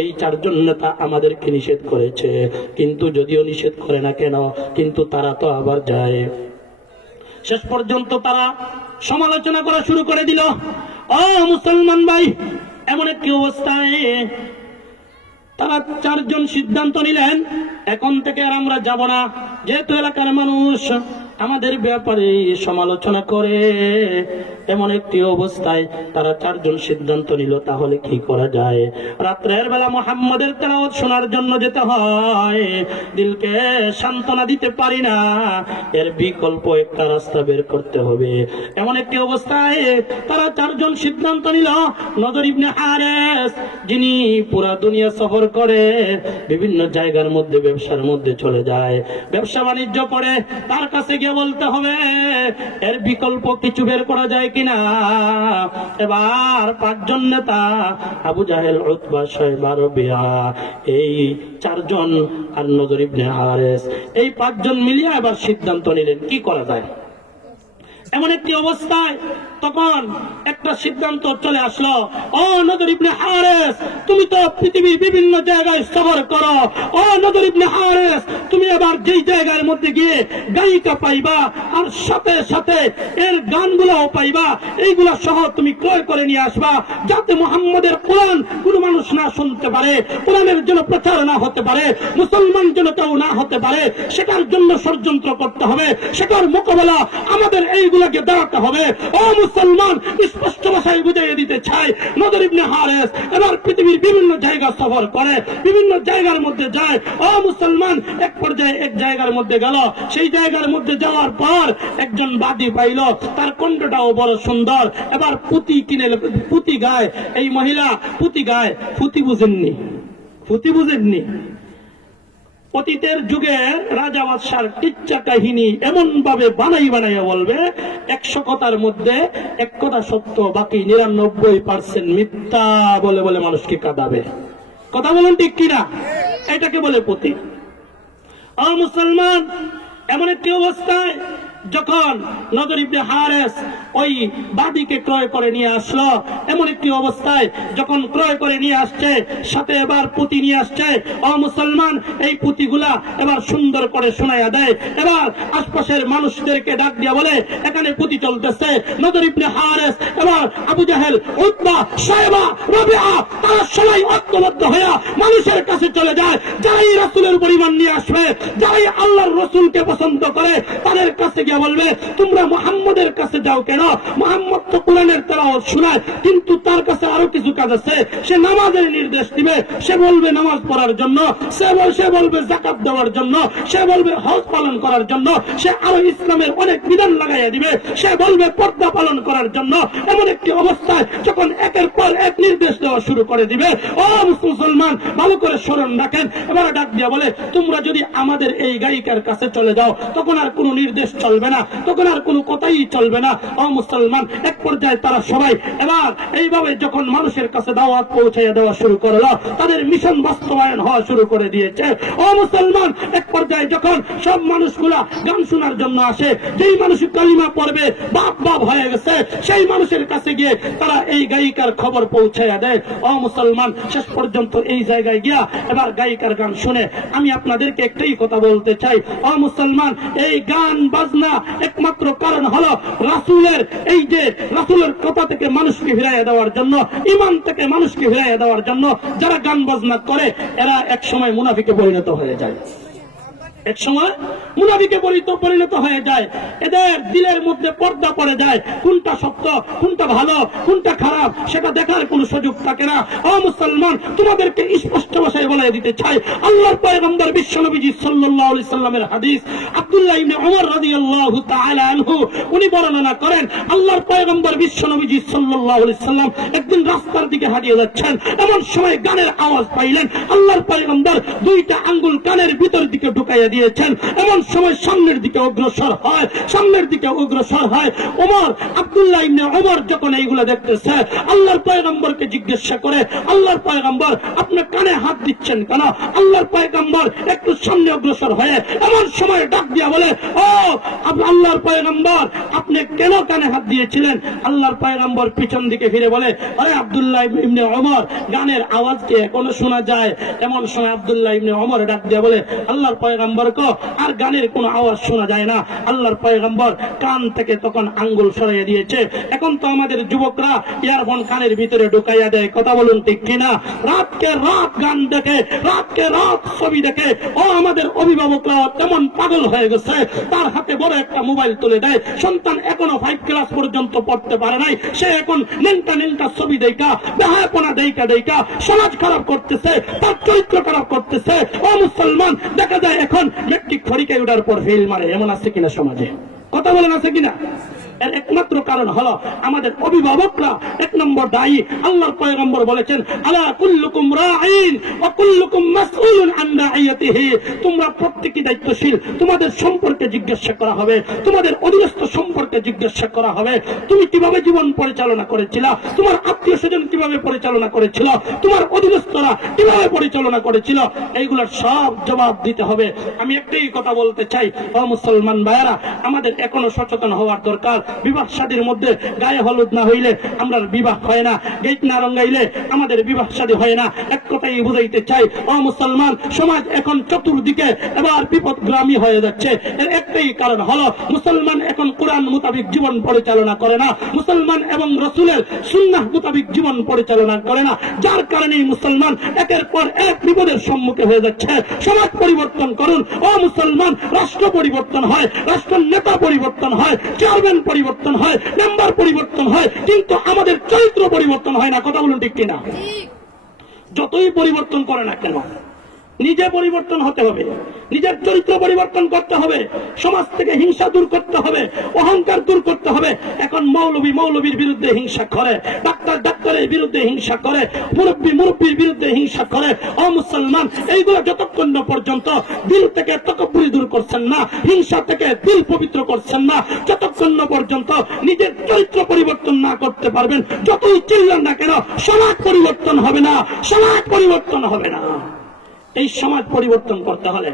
এই চারজন নেতা আমাদেরকে নিষেধ করেছে, কিন্তু যদিও নিষেধ করে না কেন, কিন্তু তারা তো আবার যায়। শেষ পর্যন্ত তারা সমালোচনা করা শুরু করে দিল। ও মুসলমান ভাই, এমন একটি অবস্থায় তারা চারজন সিদ্ধান্ত নিলেন, এখন থেকে আর আমরা যাব না, যেহেতু এলাকার মানুষ আমাদের ব্যাপারে সমালোচনা করে। এমন একটি অবস্থায় তারা চারজন সিদ্ধান্ত নিল, তাহলে কি করা যায়? রাত্রের বেলা মুহাম্মাদের তেলাওয়াত শোনার জন্য যেতে হয়, দিলকে সান্ত্বনা দিতে পারি না, এর বিকল্প একটা রাস্তা বের করতে হবে। এমন একটি অবস্থায় তারা চারজন সিদ্ধান্ত নিল, নজর ইবনে হারেস, যিনি পুরা দুনিয়া সফর করে বিভিন্ন জায়গার মধ্যে ব্যবসার মধ্যে চলে যায়, ব্যবসা বাণিজ্য করে, তার কাছে গিয়ে বলতে হবে এর বিকল্প কিছু বের করা যায় কিনা। এবার পাঁচজন নেতা, আবু জাহেল, উতবা, শাইবা, রবিয়া, এই চারজন আর নজর ইবনে হারেস, এই পাঁচজন মিলিয়ে এবার সিদ্ধান্ত নিলেন কি করা যায়। এমন একটি অবস্থায় তখন একটা সিদ্ধান্ত চলে আসলো, ও নজর ইবনে হারেস, তুমি তো পৃথিবীর বিভিন্ন জায়গায় সফর করো, ও নজর ইবনে হারেস, তুমি এবার যেই জায়গার মধ্যে গিয়ে গায়িকা পাইবা আর সাথে সাথে এর গানগুলোও পাইবা, এইগুলা সহ তুমি ক্রয় করে নিয়ে আসবা, যাতে মুহাম্মাদের কোরআন কোনো মানুষ না শুনতে পারে, কোরআনের জন্য প্রচার না হতে পারে, মুসলমান যেন কেউ না হতে পারে, সেটার জন্য ষড়যন্ত্র করতে হবে, সেটার মোকাবেলা আমাদের এইগুলাকে দাঁড়াতে হবে। ও মুসলমান, স্পষ্ট ভাষায় বুঝিয়ে দিতে চাই, নজর ইবনে হারেস এবার পৃথিবীর বিভিন্ন জায়গা সফর করে, বিভিন্ন জায়গার মধ্যে যায়। ও মুসলমান, এক পর্যায়ে এক জায়গার মধ্যে গেল, সেই জায়গার মধ্যে যাওয়ার পর একজন বাদী পাইল, তার কণ্ঠটাও বড় সুন্দর, এবার পুঁতি কিনে পুঁতি গায়, এই মহিলা পুঁতি গায়। পুঁতি বুঝেননি? পুঁতি বুঝেননি? অতীতের যুগে রাজা বাদশার কিচ্ছা কাহিনী এমন ভাবে বানাইয়া বলবে, 100 কথার মধ্যে 1 কথা সত্য, বাকি 99% মিথ্যা বলে বলে মানুষকে কাঁদাবে। কথা বলেন ঠিক কিনা? এটাকে বলে পুঁতি। ও মুসলমান, এমন একটি অবস্থায় যখন নজর ইবনে হারেস ওই বাদীকে ক্রয় করে নিয়ে আসলো, এমন একটি অবস্থায় যখন ক্রয় করে নিয়ে আসছে, সাথে এবার পুঁতি নিয়ে আসছে, ও মুসলমান, এই পুঁতিগুলা এবার সুন্দর করে শোনাইয়া দেয়। এবার আশপাশের মানুষদেরকে ডাক দিয়া বলে, এখানে পুঁতি চলতেছে। নজর ইবনে হারেস এবার আবু জাহেল, উতবা, শাইবা, রবিয়া, তারা সবাই ঐক্যবদ্ধ হয়ে মানুষের কাছে চলে যায়, যারাই রাসূলের পরিমাণ নিয়ে আসবে, যারাই আল্লাহর রাসূলকে পছন্দ করে, তাদের কাছে গিয়ে বলবে, তোমরা মুহাম্মাদের কাছে যাও কেন? মুহাম্মদ তো কোরআনের তেলাওয়াত শোনায়, কিন্তু তার কাছে আরো কিছু কাজ আছে। সে নামাজের নির্দেশ দিবে, সে বলবে নামাজ পড়ার জন্য, সে বলবে যাকাত দেওয়ার জন্য, সে বলবে হজ পালন করার জন্য, সে আরো ইসলামের অনেক বিধান লাগাইয়া দিবে, সে বলবে পর্দা পালন করার জন্য। এমন একটি অবস্থায় যখন একের পর এক নির্দেশ দেওয়া শুরু করে দিবে, ও মুসলমান, ভালো করে স্মরণ রাখেন, এবার ডাক দিয়া বলে, তোমরা যদি আমাদের এই গায়িকার কাছে চলে যাও, তখন আর কোনো নির্দেশ চলবে না, তখন আর কোনো কথাই চলবে না। ও মুসলমান, এক পর্যায়ে তারা সবাই এবার এইভাবে যখন মানুষের কাছে দাওয়াত পৌঁছাইয়া দেওয়া শুরু করলো, তাদের মিশন বাস্তবায়ন হওয়া শুরু করে দিয়েছে। ও মুসলমান, এক পর্যায়ে যখন সব মানুষগুলা গান শোনার জন্য আসে, যেই মানুষ কালিমা পড়বে বাপ বাপ হয়ে গেছে, সেই মানুষের কাছে গিয়ে তারা এই গায়িকার খবর পৌঁছাইয়া দেয়। ও মুসলমান, শেষ পর্যন্ত এই জায়গায় গিয়া এবার গায়িকার গান শুনে আমি আপনাদেরকে একটাই কথা বলতে চাই, ও মুসলমান, এই গান বাজনা একমাত্র কারণ হলো রাসূলের, এই যে রাসূলের কথা থেকে মানুষকে ফিরাইয়া দেওয়ার জন্য, ঈমান থেকে মানুষকে ফিরাইয়া দেওয়ার জন্য যারা গান বাজনা করে, এরা এক সময় মুনাফিকে পরিণত হয়ে যায়, এক সময় মুনাফিকে পরিণত হয়ে যায়। এদের দিলের মধ্যে পর্দা পড়ে যায়, কোনটা সত্য, কোনটা ভালো, কোনটা খারাপ, সেটা দেখার কোনো সুযোগ থাকে না। ও মুসলমান, তোমাদেরকে স্পষ্ট ভাষায় বলে দিতে চাই, আল্লাহর পয়গম্বর বিশ্বনবীজি সাল্লাল্লাহু আলাইহি সাল্লামের হাদিস, আব্দুল্লাহ ইবনে ওমর রাদিয়াল্লাহু তাআলা আনহু, উনি বর্ণনা করেন, আল্লাহর পয়গম্বর বিশ্বনবীজি সাল্লাল্লাহু আলাইহি সাল্লাম একদিন রাস্তার দিকে হাঁটিয়ে যাচ্ছেন, এমন সময় গানের আওয়াজ পাইলেন। আল্লাহর পয়গম্বর 2টা আঙ্গুল কানের ভিতর দিকে ঢুকাইয়া দিয়েছেন, এমন সময় সামনের দিকে অগ্রসর হয়, সামনের দিকে অগ্রসর হয়। ওমর, আব্দুল্লাহ ইবনে ওমর যখন এইগুলা দেখতেছে, আল্লাহর পয়গম্বরকে জিজ্ঞাসা করে, আল্লাহর পয়গম্বর, আপনি কানে হাত দিচ্ছেন কেন? আল্লাহর পয়গম্বর একটু সামনে অগ্রসর হয়ে এমন সময় ডাক দিয়া বলে, ও আল্লাহর পয়গম্বর, আপনি কেন কানে হাত দিয়েছিলেন? আল্লাহর পয়গম্বর পিছন দিকে ফিরে বলে, আরে আব্দুল্লাহ ইবনে ওমর, গানের আওয়াজ কি এখনো শোনা যায়? এমন সময় আব্দুল্লাহ ইবনে ওমর ডাক দিয়া বলে, আল্লাহর পয়গম্বর, সতর্ক, আর গানের কোনো আওয়াজ শোনা যায় না। আল্লাহর পয়গম্বর কান থেকে তখন আঙ্গুল সরাইয়া দিয়েছে। এখন তো আমাদের যুবকরা ইয়ারফোন কানের ভিতরে ঢুকাইয়া দেয়, কথা বলুন ঠিক কিনা? রাতকে রাত গান দেখে, রাতকে রাত ছবি দেখে। ও আমাদের অভিভাবকরা তেমন পাগল হয়ে গেছে, তার হাতে বড় একটা মোবাইল তুলে দেয়। সন্তান এখনো 5 ক্লাস পর্যন্ত পড়তে পারে নাই, সে এখন নেংটা ছবি দেখা, বেহায়াপনা দেখা সমাজ খারাপ করতেছে, তার চরিত্র খারাপ করতেছে। ও মুসলমান, দেখা যায় এখন মেট্রিক পরীক্ষায় ওঠার পর ফেল মারে, এমন আছে কিনা সমাজে? কথা বলেন আছে কিনা? এর একমাত্র কারণ হলো আমাদের অভিভাবকরা 1 নম্বর দায়ী। আল্লাহর পয়গম্বর বলেছেন, আলা কুল্লুকুম রাঈন ওয়া কুল্লুকুম মাসউলুন আন রাইয়াতিহি। তোমরা প্রত্যেকই দায়িত্বশীল, তোমাদের সম্পর্কে জিজ্ঞাসা করা হবে, তোমাদের অধীনস্থ সম্পর্কে জিজ্ঞাসা করা হবে। তুমি কিভাবে জীবন পরিচালনা করেছিলা, তোমার আত্মীয় স্বজন কিভাবে পরিচালনা করেছিল, তোমার অধীনস্থরা কিভাবে পরিচালনা করেছিল, এইগুলোর সব জবাব দিতে হবে। আমি একটাই কথা বলতে চাই, ও মুসলমান ভাইয়েরা, আমাদের এখনো সচেতন হওয়ার দরকার। বিবাহ শাদীর মধ্যে গায়ে হলুদ না হইলে আমরা বিবাহ হয় না, গেট না রঙাইলে আমাদের বিবাহ শাদী হয় না। এক কথাই বুঝাইতে চাই, ও মুসলমান, সমাজ এখন চতুর্দিকে এবার বিপদগ্রামী হয়ে যাচ্ছে। এর একটাই কারণ হলো মুসলমান এখন কোরআন মোতাবিক জীবন পরিচালনা করে না, মুসলমান এবং রাসূলের সুন্নাহ মোতাবিক জীবন পরিচালনা করে না, যার কারণে মুসলমান একের পর এক বিপদের সম্মুখীন হয়ে যাচ্ছে। সমাজ পরিবর্তন করুন ও মুসলমান, রাষ্ট্র পরিবর্তন হয়, রাষ্ট্র নেতা পরিবর্তন হয়, চেয়ারম্যান পরিবর্তন হয়, মেম্বার পরিবর্তন হয়, কিন্তু আমাদের চরিত্র পরিবর্তন হয় না। কথা বলুন ঠিক কিনা? যতই পরিবর্তন করে না কেন, নিজে পরিবর্তন হতে হবে, নিজের চরিত্র পরিবর্তন করতে হবে, সমাজ থেকে হিংসা দূর করতে হবে, অহংকার দূর করতে হবে। এখন মৌলবীর বিরুদ্ধে হিংসা করে, ডাক্তারের বিরুদ্ধে হিংসা করে, মুরব্বীর বিরুদ্ধে হিংসা করে। ও মুসলমান, এইগুলো যতক্ষণ না পর্যন্ত দিল থেকে তাকাব্বুরি দূর করছেন না, হিংসা থেকে দিল পবিত্র করছেন না, যতক্ষণ না পর্যন্ত নিজের চরিত্র পরিবর্তন না করতে পারবেন, যতই চিল্লান না কেন, সমাজ পরিবর্তন হবে না, সমাজ পরিবর্তন হবে না। এই সমাজ পরিবর্তন করতে হলে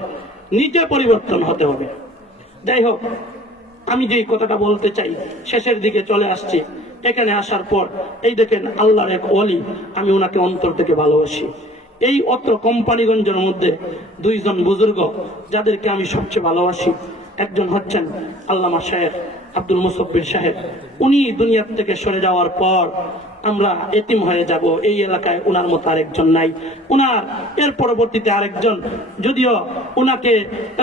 নিজে পরিবর্তন হতে হবে। যাই হোক, আমি যে কথাটা বলতে চাই শেষের দিকে চলে আসছি। এখানে আসার পর এই দেখেন আল্লাহর এক ওলি, আমি ওনাকে অন্তর থেকে ভালোবাসি। এই অত্র কোম্পানিগঞ্জের মধ্যে 2 জন বুজুর্গ যাদেরকে আমি সবচেয়ে ভালোবাসি, একজন হচ্ছেন আল্লামা শায়েখ আব্দুল মুসাব্বির সাহেব। উনি দুনিয়া থেকে সরে যাওয়ার পর আমরা এতিম হয়ে যাব। এই এলাকায় উনার মতো আরেকজন নাই। উনার এর পরবর্তীতে আরেকজন, যদিও উনাকে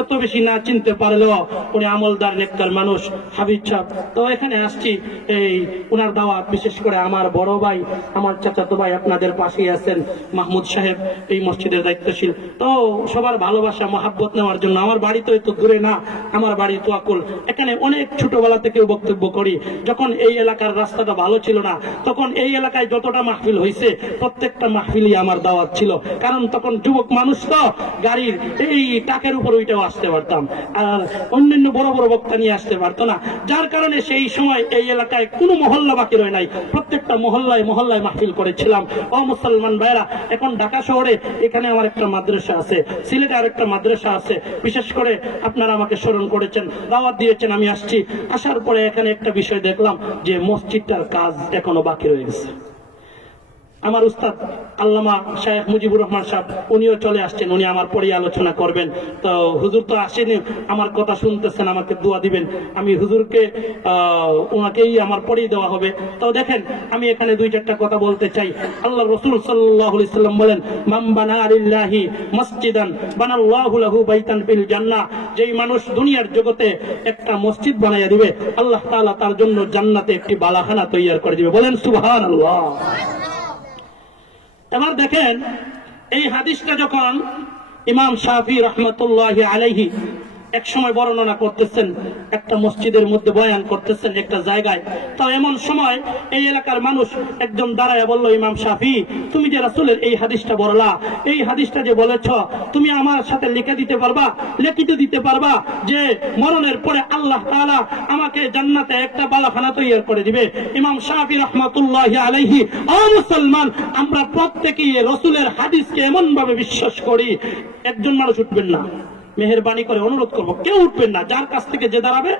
এত বেশি না চিনতে পারলেও উনি আমলদার নেককার মানুষ, হাবিব সাহেব। তো এখানে আসছি এই উনার দাওয়াত, বিশেষ করে আমার বড় ভাই, আমার চাচাতো ভাই আপনাদের পাশেই আছেন মাহমুদ সাহেব, এই মসজিদের দায়িত্বশীল। তো সবার ভালোবাসা মহাব্বত নেওয়ার জন্য, আমার বাড়ি তো এত দূরে না, আমার বাড়ি তোয়াকুল। এখানে অনেক ছোটবেলা থেকে বক্তব্য করি। যখন এই এলাকার রাস্তাটা ভালো ছিল না, তখন এই এলাকায় যতটা মাহফিল হয়েছে প্রত্যেকটা মাহফিলই আমার দাওয়াত ছিল। কারণ তখন যুবক মানুষ তো গাড়ির এই টাকের উপর ওইটাও আসতে পারতাম, আর অন্যান্য বড় বড় বক্তা নিয়ে আসতে পারতো না। যার কারণে সেই সময় এই এলাকায় কোনো মহল্লা বাকি রয় নাই, প্রত্যেকটা মহল্লায় মহল্লায় মাহফিল করেছিলাম। ও মুসলমান ভাইরা, এখন ঢাকা শহরে এখানে আমার একটা মাদ্রাসা আছে, সিলেটে আরেকটা মাদ্রাসা আছে। বিশেষ করে আপনারা আমাকে স্মরণ করেছেন, দাওয়াত দিয়েছেন, আমি আসছি। আসার পরে এখানে একটা বিষয় দেখলাম যে মসজিদটার কাজ এখনো বাকি রয়ে গেছে। আমার উস্তাদ আল্লামা শায়েখ মুজিবুর রহমান সাহেব, উনিও চলে আসছেন, উনি আমার পরে আলোচনা করবেন। তো হুজুর তো আসেনি, আমার কথা শুনতেছেন, আমাকে দোয়া দিবেন। আমি হুজুরকে ওনাকেই আমার পরেই দেওয়া হবে। তো দেখেন, আমি এখানে 2-4টা কথা বলতে চাই। আল্লাহ রাসূল সাল্লাল্লাহু আলাইহি সাল্লাম বলেন, মান বানা লিল্লাহি মসজিদান বানাল্লাহু লাহু বাইতান ফিল জান্নাহ। যেই মানুষ দুনিয়ার জগতে একটা মসজিদ বানাইয়া দিবে, আল্লাহ তাআলা তার জন্য জান্নাতে একটি বালাখানা তৈরি করে দিবে। বলেন সুবহানাল্লাহ। এবার দেখেন, এই হাদিসটা যখন ইমাম শাফি রাহমাতুল্লাহি আলাইহি এক সময় বর্ণনা করতেছেন, একটা মসজিদের মধ্যে বয়ান করতেছেন একটা জায়গায়। তো এমন সময় এই এলাকার মানুষ একজন দাঁড়ায় বলল, ইমাম শাফি, তুমি যে রাসূলের এই হাদিসটা বললা, এই হাদিসটা যে বলেছ, তুমি আমার সাথে লিখে দিতে পারবা, লিখিত দিতে পারবা যে মরণের পরে আল্লাহ তাআলা আমাকে জান্নাতে একটা বালাখানা তৈরি করে দিবে? ইমাম শাফি রাহমাতুল্লাহি আলাইহি, ও মুসলমান, আমরা প্রত্যেকেই রাসূলের হাদিসকে এমন ভাবে বিশ্বাস করি। একজন মানুষ উঠবেন না, মেহেরবানি করে অনুরোধ করবো, কেউ উঠবেন না। যার কাছ থেকে যে দাঁড়াবে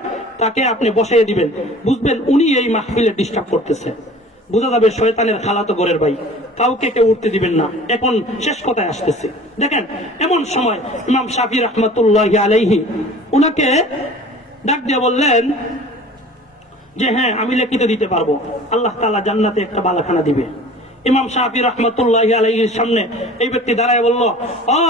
তাকে আপনি বসাইয়ে দিবেন, বুঝবেন উনি এই মাহফিলে ডিস্টার্ব করতেছে। বোঝা যাবে শয়তানের খালাতো ঘরের ভাই, কাউকে কেউ উঠতে দিবেন না। এখন শেষ কথায় আসতেছে, দেখেন এমন সময় ইমাম শাফি রাহমাতুল্লাহি আলাইহি উনাকে ডাক দিয়ে বললেন যে হ্যাঁ আমি লিখিত দিতে পারবো, আল্লাহ তাআলা জান্নাতে একটা বালাখানা দিবে। ইমাম শাফি রাহমাতুল্লাহি আলাইহির সামনে এই ব্যক্তি দাঁড়ায় বলল, ও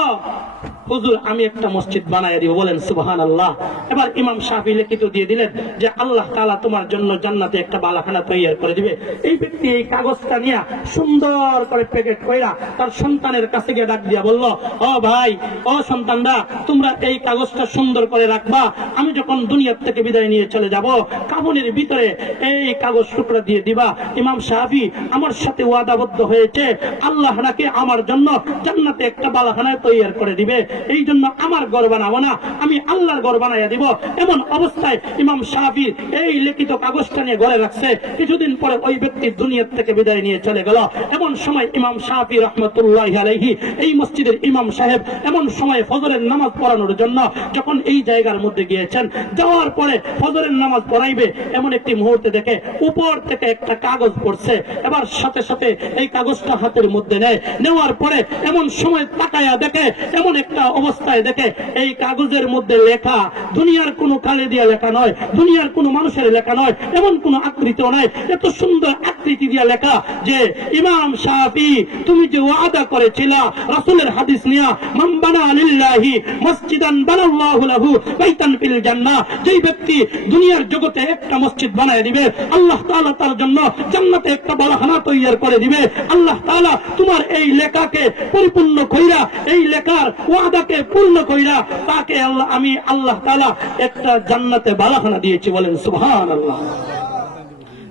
হুজুর আমি একটা মসজিদ বানায় দিব। বলেন সুবহানাল্লাহ। এবার ইমাম শাফি লিখিত দিয়ে দিলেন যে আল্লাহ তাআলা তোমার জন্য জান্নাতে একটা বালাখানা তৈরি করে দিবে। এই ব্যক্তি এই কাগজটা নিয়ে সুন্দর করে প্যাকেট কইরা তার সন্তানের কাছে গিয়ে ডাক দিয়া বলল, ও ভাই, ও সন্তানরা, তোমরা এই কাগজটা সুন্দর করে রাখবা, আমি যখন দুনিয়ার থেকে বিদায় নিয়ে চলে যাব কাফনের ভিতরে এই কাগজ টুকরা দিয়ে দিবা। ইমাম শাফি আমার সাথে ওয়াদাবদ্ধ হয়েছে, আল্লাহ নাকি আমার জন্য জান্নাতে একটা বালাখানা তৈরি করে দিবে, এই জন্য আমার ঘর বানাবো না, আমি আল্লাহর ঘর বানাইয়া দিব। এমন অবস্থায় ইমাম শাফির এই লিখিত কাগজটা নিয়ে ঘরে রাখছে। কিছুদিন পরে ওই ব্যক্তি দুনিয়ার থেকে বিদায় নিয়ে চলে গেল। এমন সময় ইমাম শাফি রাহমাতুল্লাহি আলাইহি এই মসজিদের ইমাম সাহেব এমন সময় ফজরের নামাজ পড়ানোর জন্য যখন এই জায়গার মধ্যে গিয়েছেন, যাওয়ার পরে ফজরের নামাজ পড়াইবে এমন একটি মুহূর্তে দেখে উপর থেকে একটা কাগজ পড়ছে। এবার সাথে সাথে এই কাগজটা হাতের মধ্যে নেয়, নেওয়ার পরে এমন সময় তাকায়া দেখে, এমন একটা অবস্থায় দেখে এই কাগজের মধ্যে লেখা, দুনিয়ার কোনো কালে দিয়া লেখা নয়, দুনিয়ার কোনো মানুষের লেখা নয়, এমন কোন আকৃতিও নয়, এত সুন্দর আকৃতি দিয়া লেখা যে ইমাম শাফি তুমি যে ওয়াদা করেছিলা রাসূলের হাদিস নিয়া, মান বানা লিল্লাহি মসজিদান বানাল্লাহু লাহু বাইতান ফিল জান্নাহ, যেই ব্যক্তি দুনিয়ার জগতে একটা মসজিদ বানায় দিবে আল্লাহ তাআলা তার জন্য জান্নাতে একটা বালাখানা তৈরি করে দিবে। আল্লাহ তাআলা তোমার এই লেখাকে পরিপূর্ণ কইরা, এই লেখার ওয়াদাকে পূর্ণ কইরা তাকে আমি আল্লাহ তাআলা একটা জান্নাতে বালাখানা দিয়েছি। বলেন সুবহানাল্লাহ।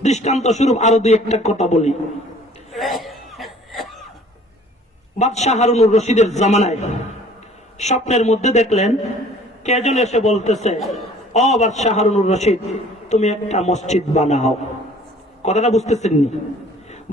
দৃষ্টান্ত স্বরূপ আরো দুই একটা কথা বলি। বাদশাহ হারুনুর রশিদের জামানায় স্বপ্নের মধ্যে দেখলেন কে যেন এসে বলতেছে, ও বাদশাহ হারুনুর রশিদ তুমি একটা মসজিদ বানাও। কথাটা বুঝতেছেননি?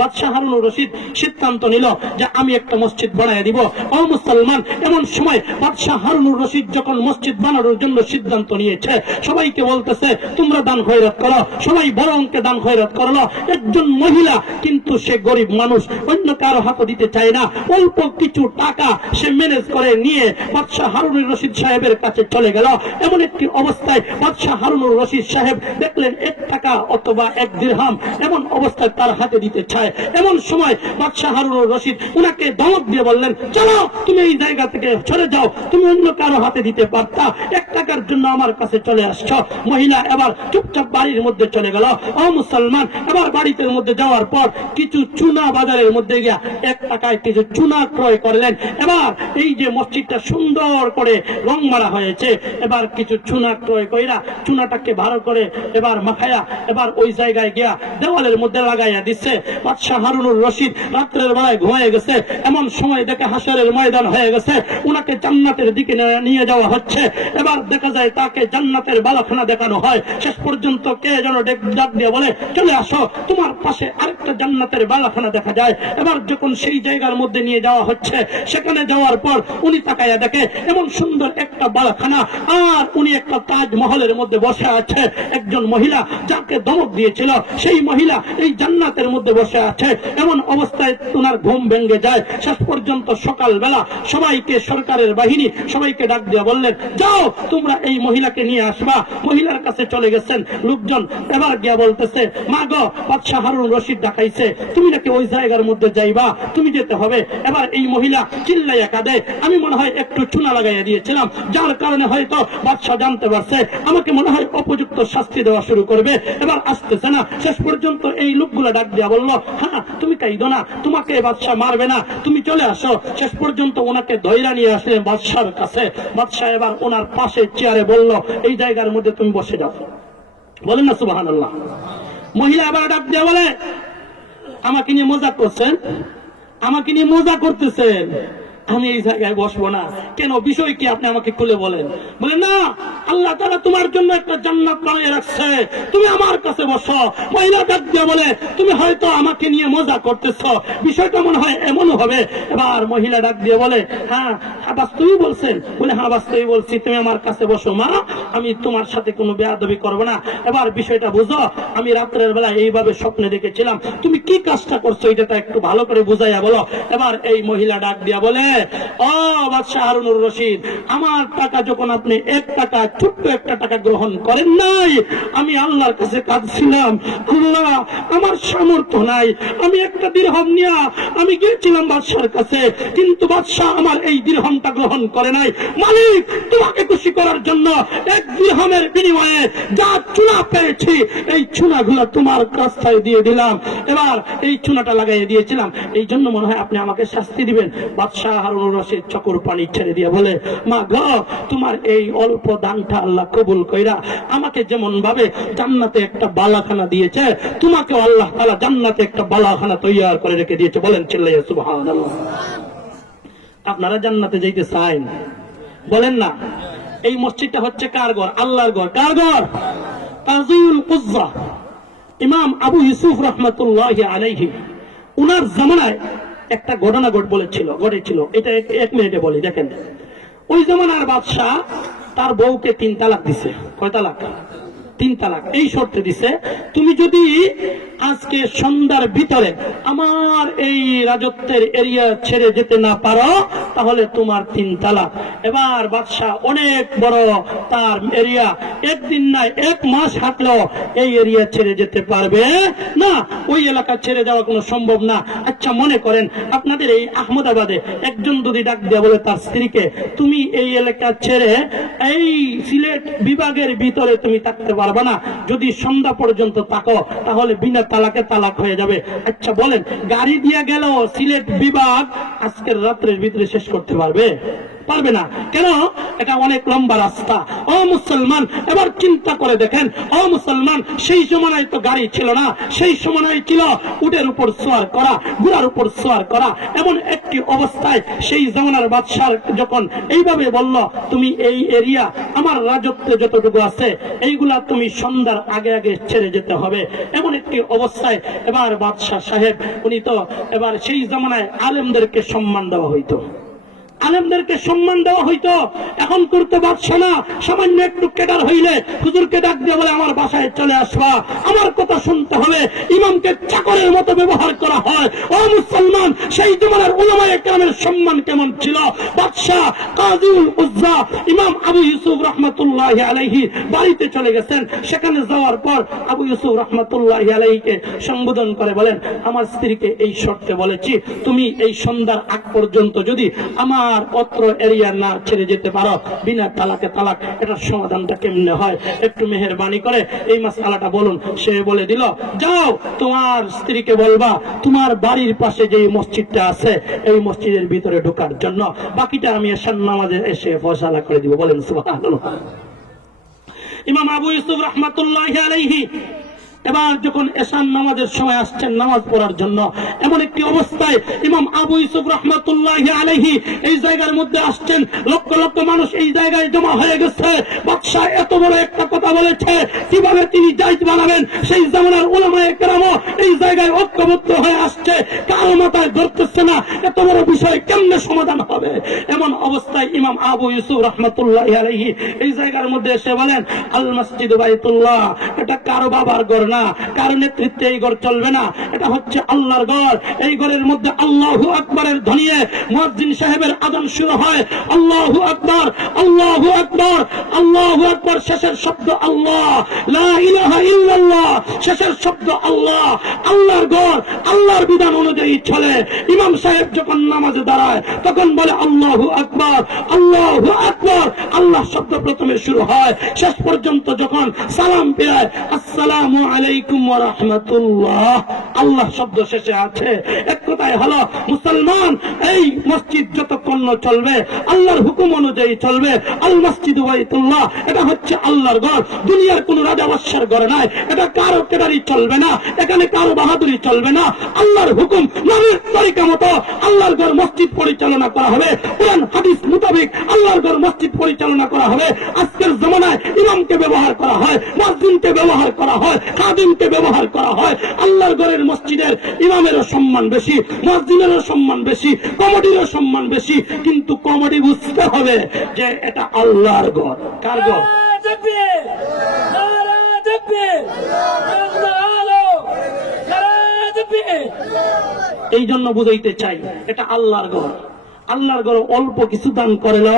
বাদশাহ হারুনুর রশিদ সিদ্ধান্ত নিল যে আমি একটা মসজিদ বানায় দিব। ও মুসলমান, এমন সময় বাদশাহ হারুনুর রশিদ যখন মসজিদ বানানোর জন্য সিদ্ধান্ত নিয়েছে, সবাইকে বলতেছে তোমরা দান খয়রাত করো, সবাই বড় অঙ্কে দান খয়রাত করলো। একজন মহিলা কিন্তু সে গরিব মানুষ, অন্য কারো হাতে দিতে চায় না, অল্প কিছু টাকা সে ম্যানেজ করে নিয়ে বাদশাহ হারুনুর রশিদ সাহেবের কাছে চলে গেল। এমন একটি অবস্থায় বাদশাহ হারুনুর রশিদ সাহেব দেখলেন 1 টাকা অথবা 1 দিরহাম এমন অবস্থায় তার হাতে দিতে চায়। এমন সময় বাদশাহ হারুনুর রশিদ উনাকে ধমক দিয়ে বললেন, চলো তুমি এই জায়গা থেকে সরে যাও, তুমি অন্য কারো হাতে দিতে পারতা, 1 টাকার জন্য আমার কাছে চলে আসছো। মহিলা এবার চুপচাপ বাড়ির মধ্যে চলে গেল। ও মুসলমান, এবার বাড়িতে মধ্যে যাওয়ার পর কিছু চুনা বাজারের মধ্যে গিয়া 1 টাকায় কিছু চুনা ক্রয় করলেন। এবার এই যে মসজিদটা সুন্দর করে রং মারা হয়েছে, এবার কিছু চুনা ক্রয় কইরা চুনাটাকে ভালো করে এবার মাখায়া এবার ওই জায়গায় গিয়া দেওয়ালের মধ্যে লাগাইয়া দিচ্ছে। বাদশাহ হারুনুর রশিদ রাত্রের বেলায় ঘুমিয়ে গেছে। এমন সময় দেখে হাসরের ময়দান হয়ে গেছে, উনাকে জান্নাতের দিকে নিয়ে যাওয়া হচ্ছে। এবার দেখা যায় তাকে জান্নাতের বালাখানা দেখানো হয়। শেষ পর্যন্ত কে যেন ডাক দিয়ে বলে, চলে আসো, তোমার পাশে আরেকটা জান্নাতের বালাখানা দেখা যায়। এবার যখন সেই জায়গার মধ্যে নিয়ে যাওয়া হচ্ছে, সেখানে যাওয়ার পর উনি তাকায়া দেখে এমন সুন্দর একটা বালাখানা, আর উনি একটা তাজমহলের মধ্যে বসে আছে। একজন মহিলা যাকে ধমক দিয়েছিল সেই মহিলা এই জান্নাতের মধ্যে বসে আছে। এমন অবস্থায় ওনার ঘুম ভেঙে যায়। শেষ পর্যন্ত সকালবেলা সবাইকে, সরকারের বাহিনী সবাইকে ডাক দিয়ে বললেন, যাও তোমরা এই মহিলাকে নিয়ে আসবা। মহিলার কাছে চলে গেছেন লোকজন। এবার গিয়া বলতেছে, মা গো, বাদশাহ হারুন রশিদ ডাকাইছে, তুমি নাকি ওই জায়গার মধ্যে যাইবা, তুমি যেতে হবে। এবার এই মহিলা চিল্লাইয়া কাঁদে, আমি মনে হয় একটু চুনা লাগাইয়া দিয়েছিলাম, যার কারণে হয়তো বাদশাহ জানতে পারছে, আমাকে মনে হয় উপযুক্ত শাস্তি দেওয়া শুরু করবে। এবার আসতেছে না। শেষ পর্যন্ত এই লোকগুলা ডাক দিয়া বলল, হ্যাঁ তুমি কাইদো না, তোমাকে বাদশাহ মারবে না, তুমি চলে আসো। শেষ পর্যন্ত ওনাকে ধৈর্য নিয়ে আসলেন বাদশাহর কাছে। বাদশাহ এবার ওনার পাশে চেয়ারে বলল, এই জায়গার মধ্যে তুমি বসে যাও। বলেন না সুবহানাল্লাহ। মহিলা এবার ডাক দিয়া বলে, আমাকে নিয়ে মজা করছেন, আমাকে নিয়ে মজা করতেছেন, আমি এই জায়গায় বসবো না। কেন, বিষয় কি আপনি আমাকে খুলে বলেন। বলে না, আল্লাহ তাআলা তোমার জন্য একটা জান্নাত বানিয়ে রাখছে, তুমি আমার কাছে বসো। মহিলা ডাক দিয়ে বলে, তুমি হয়তো আমাকে নিয়ে মজা করতেছ, বিষয়টা মনে হয় এমন হবে। এবার মহিলা ডাক দিয়ে বলে, হ্যাঁ বাস্তবই বলছেন। বলে হ্যাঁ বাস্তবই বলছি, তুমি আমার কাছে বসো মা, আমি তোমার সাথে কোনো বেয়াদবি করবো না। এবার বিষয়টা বুঝো, আমি রাত্রের বেলা এইভাবে স্বপ্নে দেখেছিলাম, তুমি কি কাজটা করছো এটা একটু ভালো করে বুঝাইয়া বলো। এবার এই মহিলা ডাক দিয়া বলে, ও বাদশাহ হারুনুর রশিদ, আমার টাকা যখন আপনি 1 টাকা, ছোট্ট একটা টাকা গ্রহণ করেন নাই, আমি আল্লাহর কাছে কাঁদছিলাম, আল্লাহ আমার সামর্থ্য নাই, আমি একটা দিরহাম নিয়া আমি গিয়েছিলাম বাদশার কাছে, কিন্তু বাদশাহ আমার এই দিরহামটা গ্রহণ করে নাই। মালিক, তোমাকে খুশি করার জন্য 1 দিরহামের বিনিময়ে যা চুনা পেয়েছি, এই চুনাগুলো তোমার রাস্তায় দিয়ে দিলাম। এবার এই চুনাটা লাগাইয়ে দিয়েছিলাম, এই জন্য মনে হয় আপনি আমাকে শাস্তি দিবেন। বাদশাহ হারুনুর রশিদ চকুর পানি ছেড়ে দিয়ে বলে, মা গো, তোমার এই অল্প দানটা আল্লাহ কবুল কইরা আমাকে যেমন ভাবে জান্নাতে একটা বালাখানা দিয়েছে, তোমাকেও আল্লাহ তাআলা জান্নাতে একটা বালাখানা তৈয়ার করে রেখে দিয়েছে। বলেন চিল্লাইয়া সুবহানাল্লাহ। আপনারা জান্নাতে যাইতে চান? বলেন না। এই মসজিদটা হচ্ছে কার ঘর? আল্লাহর ঘর। কার ঘর? তাজিউল কুজ্জা ইমাম আবু ইউসুফ রাহমাতুল্লাহি আলাইহি, উনার জামানায় একটা ঘটনা ঘটেছিল। এটা 1 মিনিটে বলি, দেখেন। ওই জামানার বাদশাহ তার বউকে 3 তালাক দিছে। কয় তালাক? 3 তালাক। এই শর্তে দিছে, তুমি যদি আজকে সন্ধ্যার ভিতরে আমার এই রাজত্বের এরিয়া ছেড়ে যেতে না পারো, তাহলে তোমার 3 তালাক। এবার বাদশাহ অনেক বড় তার এরিয়া, 1 দিন নাই 1 মাস হাঁটলেও এই এরিয়া ছেড়ে যেতে পারবে না, ওই এলাকা ছেড়ে যাওয়া কোনো সম্ভব না। আচ্ছা, মনে করেন আপনাদের এই আহমদাবাদে একজন যদি ডাক দেয়া বলে তার স্ত্রীকে, তুমি এই এলাকা ছেড়ে এই সিলেট বিভাগের ভিতরে তুমি থাকতে পারবে না, যদি সন্ধ্যা পর্যন্ত থাকো তাহলে বিনা তালাকে তালাক হয়ে যাবে। আচ্ছা বলেন, গাড়ি দিয়ে গেল সিলেট বিভাগ আজকের রাত্রের ভিতরে শেষ করতে পারবে? পারবে না। কেন? এটা অনেক লম্বা রাস্তা। ও মুসলমান, এবার চিন্তা করে দেখেন, ও মুসলমান, সেই সময় তো গাড়ি ছিল না, সেই সময় ছিল উটের উপর সওয়ার করা, ঘোড়ার উপর সওয়ার করা। এমন একটি অবস্থায় সেই জামানার বাদশাহ যখন এইভাবে বলল, তুমি এই এরিয়া আমার রাজত্বে যতটুকু আছে এইগুলা তুমি সন্ধ্যার আগে আগে ছেড়ে যেতে হবে, এমন একটি অবস্থায় এবার বাদশাহ সাহেব উনি তো এবার সেই জামানায় আলেমদেরকে সম্মান দেওয়া হইতো, আলেমদেরকে সম্মান দেওয়া হইতো। এখন করতে পারছে না, সামান্য একটু কেদার হইলে হুজুরকে ডাক দিয়ে বলে, আমার বাসায় চলে আসবা, আমার কথা শুনতে হবে। ইমামকে চাকরের মতো ব্যবহার করা হয়। ও মুসলমান, সেই জমানার উলামায়ে কেরামের সম্মান কেমন ছিল? বাদশাহ কাজিউল উজ্জা ইমাম আবু ইউসুফ রাহমাতুল্লাহি আলাইহি বাড়িতে চলে গেছেন। সেখানে যাওয়ার পর আবু ইউসুফ রাহমাতুল্লাহি আলাইহিকে সম্বোধন করে বলেন, আমার স্ত্রীকে এই শর্তে বলেছি, তুমি এই সন্ধ্যার আগ পর্যন্ত যদি আমার পত্র এরিয়া না ছেড়ে যেতে পারো, বিনা তালাকে তালাক। এটার সমাধানটা কেমনে হয়? একটু মেহেরবানি করে এই মাসআলাটা বলুন। সে বলে দিল, যাও তোমার স্ত্রীকে বলবা তোমার বাড়ির পাশে যে মসজিদটা আছে এই মসজিদের ভিতরে ঢোকার জন্য, বাকিটা আমি এশার নামাজে এসে ফয়সালা করে দিব। বলেন সুবহানাল্লাহ। ইমাম আবু ইউসুফ রাহমাতুল্লাহি আলাইহি এবার যখন এশার নামাজের সময় আসছেন নামাজ পড়ার জন্য, এমন একটি অবস্থায় ইমাম আবু ইউসুফ রাহমাতুল্লাহি আলাইহি এই জায়গার মধ্যে আসছেন। লক্ষ লক্ষ মানুষ এই জায়গায় জমা হয়ে গেছে। বাদশাহ এত বড় একটা কথা বলেছে, কিভাবে তিনি জায়েজ বানাবেন? সেই জামানার উলামায়ে কেরাম এই জায়গায় ঐক্যবদ্ধ হয়ে আসছে, কারো মাথায় ধরতেছে না এত বড় বিষয় কেমনে সমাধান হবে। এমন অবস্থায় ইমাম আবু ইউসুফ রাহমাতুল্লাহি আলাইহি এই জায়গার মধ্যে এসে বলেন, আল মসজিদ বাইতুল্লাহ, এটা কারো বাবার ঘর না, কার নেতৃত্বে এই ঘর চলবে না, এটা হচ্ছে আল্লাহর ঘর। এই ঘরের মধ্যে আল্লাহু আকবারের ধ্বনিয়ে মুয়াজ্জিন সাহেবের আযান শুরু হয়। আল্লাহু আকবার, আল্লাহু আকবার, আল্লাহু আকবার, শেষের শব্দ আল্লাহ, লা ইলাহা ইল্লাল্লাহ, শেষের শব্দ আল্লাহ। আল্লাহর ঘর, আল্লাহর বিধান অনুযায়ী চলে। ইমাম সাহেব যখন নামাজে দাঁড়ায় তখন বলে আল্লাহু আকবার, আল্লাহু আকবার, আল্লাহ শব্দ প্রথমে শুরু হয়, শেষ পর্যন্ত যখন সালাম ফেরায় আসসালামু আলাইকুম আলাইকুম ওয়া রাহমাতুল্লাহ। আল্লাহ শব্দ শেষে আছে। এক কথায় হলো মুসলমান এই মসজিদ যতক্ষণ না চলবে আল্লাহর হুকুম অনুযায়ী চলবে। আল মসজিদু বাইতুল্লাহ, এটা হচ্ছে আল্লাহর ঘর, দুনিয়ার কোন রাজা বাদশার ঘর নয়। এটা কারো কেদারি চলবে না, এখানে কারো বাহাদুরি চলবে না। আল্লাহর হুকুম নবীর তরিকা মতো আল্লাহর ঘর মসজিদ পরিচালনা করা হবে। কোরআন হাদিস মোতাবেক আল্লাহর ঘর মসজিদ পরিচালনা করা হবে। আজকের জমানায় ইমামকে ব্যবহার করা হয়, মুয়াজ্জিনকে ব্যবহার করা হয়, খাদিমকে ব্যবহার করা হয়। আল্লাহর ঘরের মসজিদের ইমামেরও সম্মান বেশি, মুয়াজ্জিনেরও সম্মান বেশি, কমিটিরও সম্মান বেশি। কিন্তু কমিটি বুঝতে হবে যে এটা আল্লাহর ঘর। কার ঘর? এই জন্য বুঝাইতে চাই এটা আল্লাহর ঘর। আল্লাহর ঘর অল্প কিছু দান করলো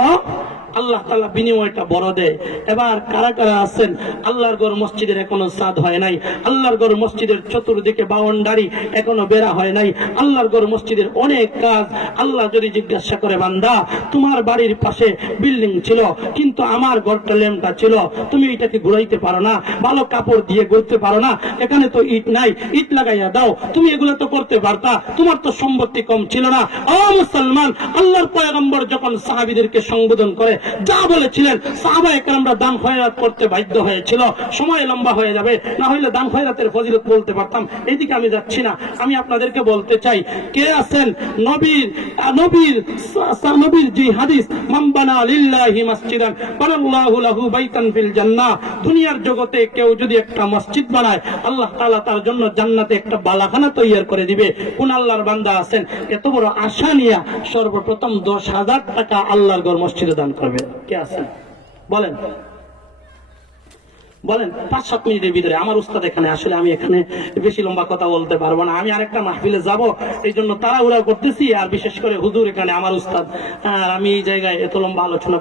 আল্লাহ তাআলা বিনিময়টা বড় দেয়। এবার কারা কারা আছেন আল্লাহর ঘর মসজিদের এখনো সাদ হয় নাই, আল্লাহর ঘর মসজিদের চতুর্দিকে বাউন্ডারি এখনো বেড়া হয় নাই, আল্লাহর ঘর মসজিদের অনেক কাজ। আল্লাহ যদি জিজ্ঞাসা করে বান্দা তোমার বাড়ির পাশে বিল্ডিং ছিল কিন্তু আমার ঘরটা লেমটা ছিল, তুমি এটাকে ঘুরাইতে পারো না, ভালো কাপড় দিয়ে ঘুরতে পারো না, এখানে তো ইট নাই, ইট লাগাইয়া দাও, তুমি এগুলো তো করতে পারতা, তোমার তো সম্পত্তি কম ছিল না। ও মুসলমান, আল্লাহর পয়গম্বর যখন সাহাবীদেরকে সম্বোধন করে যা বলেছিলেন, সাহাবায়ে কেরামরা দান খয়রাত করতে বাধ্য হয়েছিল। সময় লম্বা হয়ে যাবে, না হলে দান খয়রাতের ফজিলত বলতে পারতাম। এইদিকে আমি যাচ্ছি না, আমি আপনাদেরকে বলতে চাই কে আছেন নবীর যে হাদিস মান বানা লিল্লাহি মাসজিদান বানাল্লাহু লাহু বাইতান ফিল জান্নাহ, দুনিয়ার জগতে কেউ যদি একটা মসজিদ বানায় আল্লাহ তাআলা তার জন্য জান্নাতে একটা বালাখানা তৈরি করে দিবে। কোন আল্লাহর বান্দা আছেন এত বড় আশা নিয়ে সর্বপ্রথম 10,000 টাকা আল্লাহর ঘর মসজিদে দান করবে? কে আছেন বলেন? বলেন 5-7 মিনিটের ভিতরে। আমার উস্তাদ এখানে, আসলে আমি এখানে বেশি লম্বা কথা বলতে পারবো না, আমি আরেকটা মাহফিলে যাব, এই জন্য তাড়াহুড়া করতেছি। আর বিশেষ করে হুজুর এখানে আমার উস্তাদ, আমি এই জায়গায় এত লম্বা আলোচনা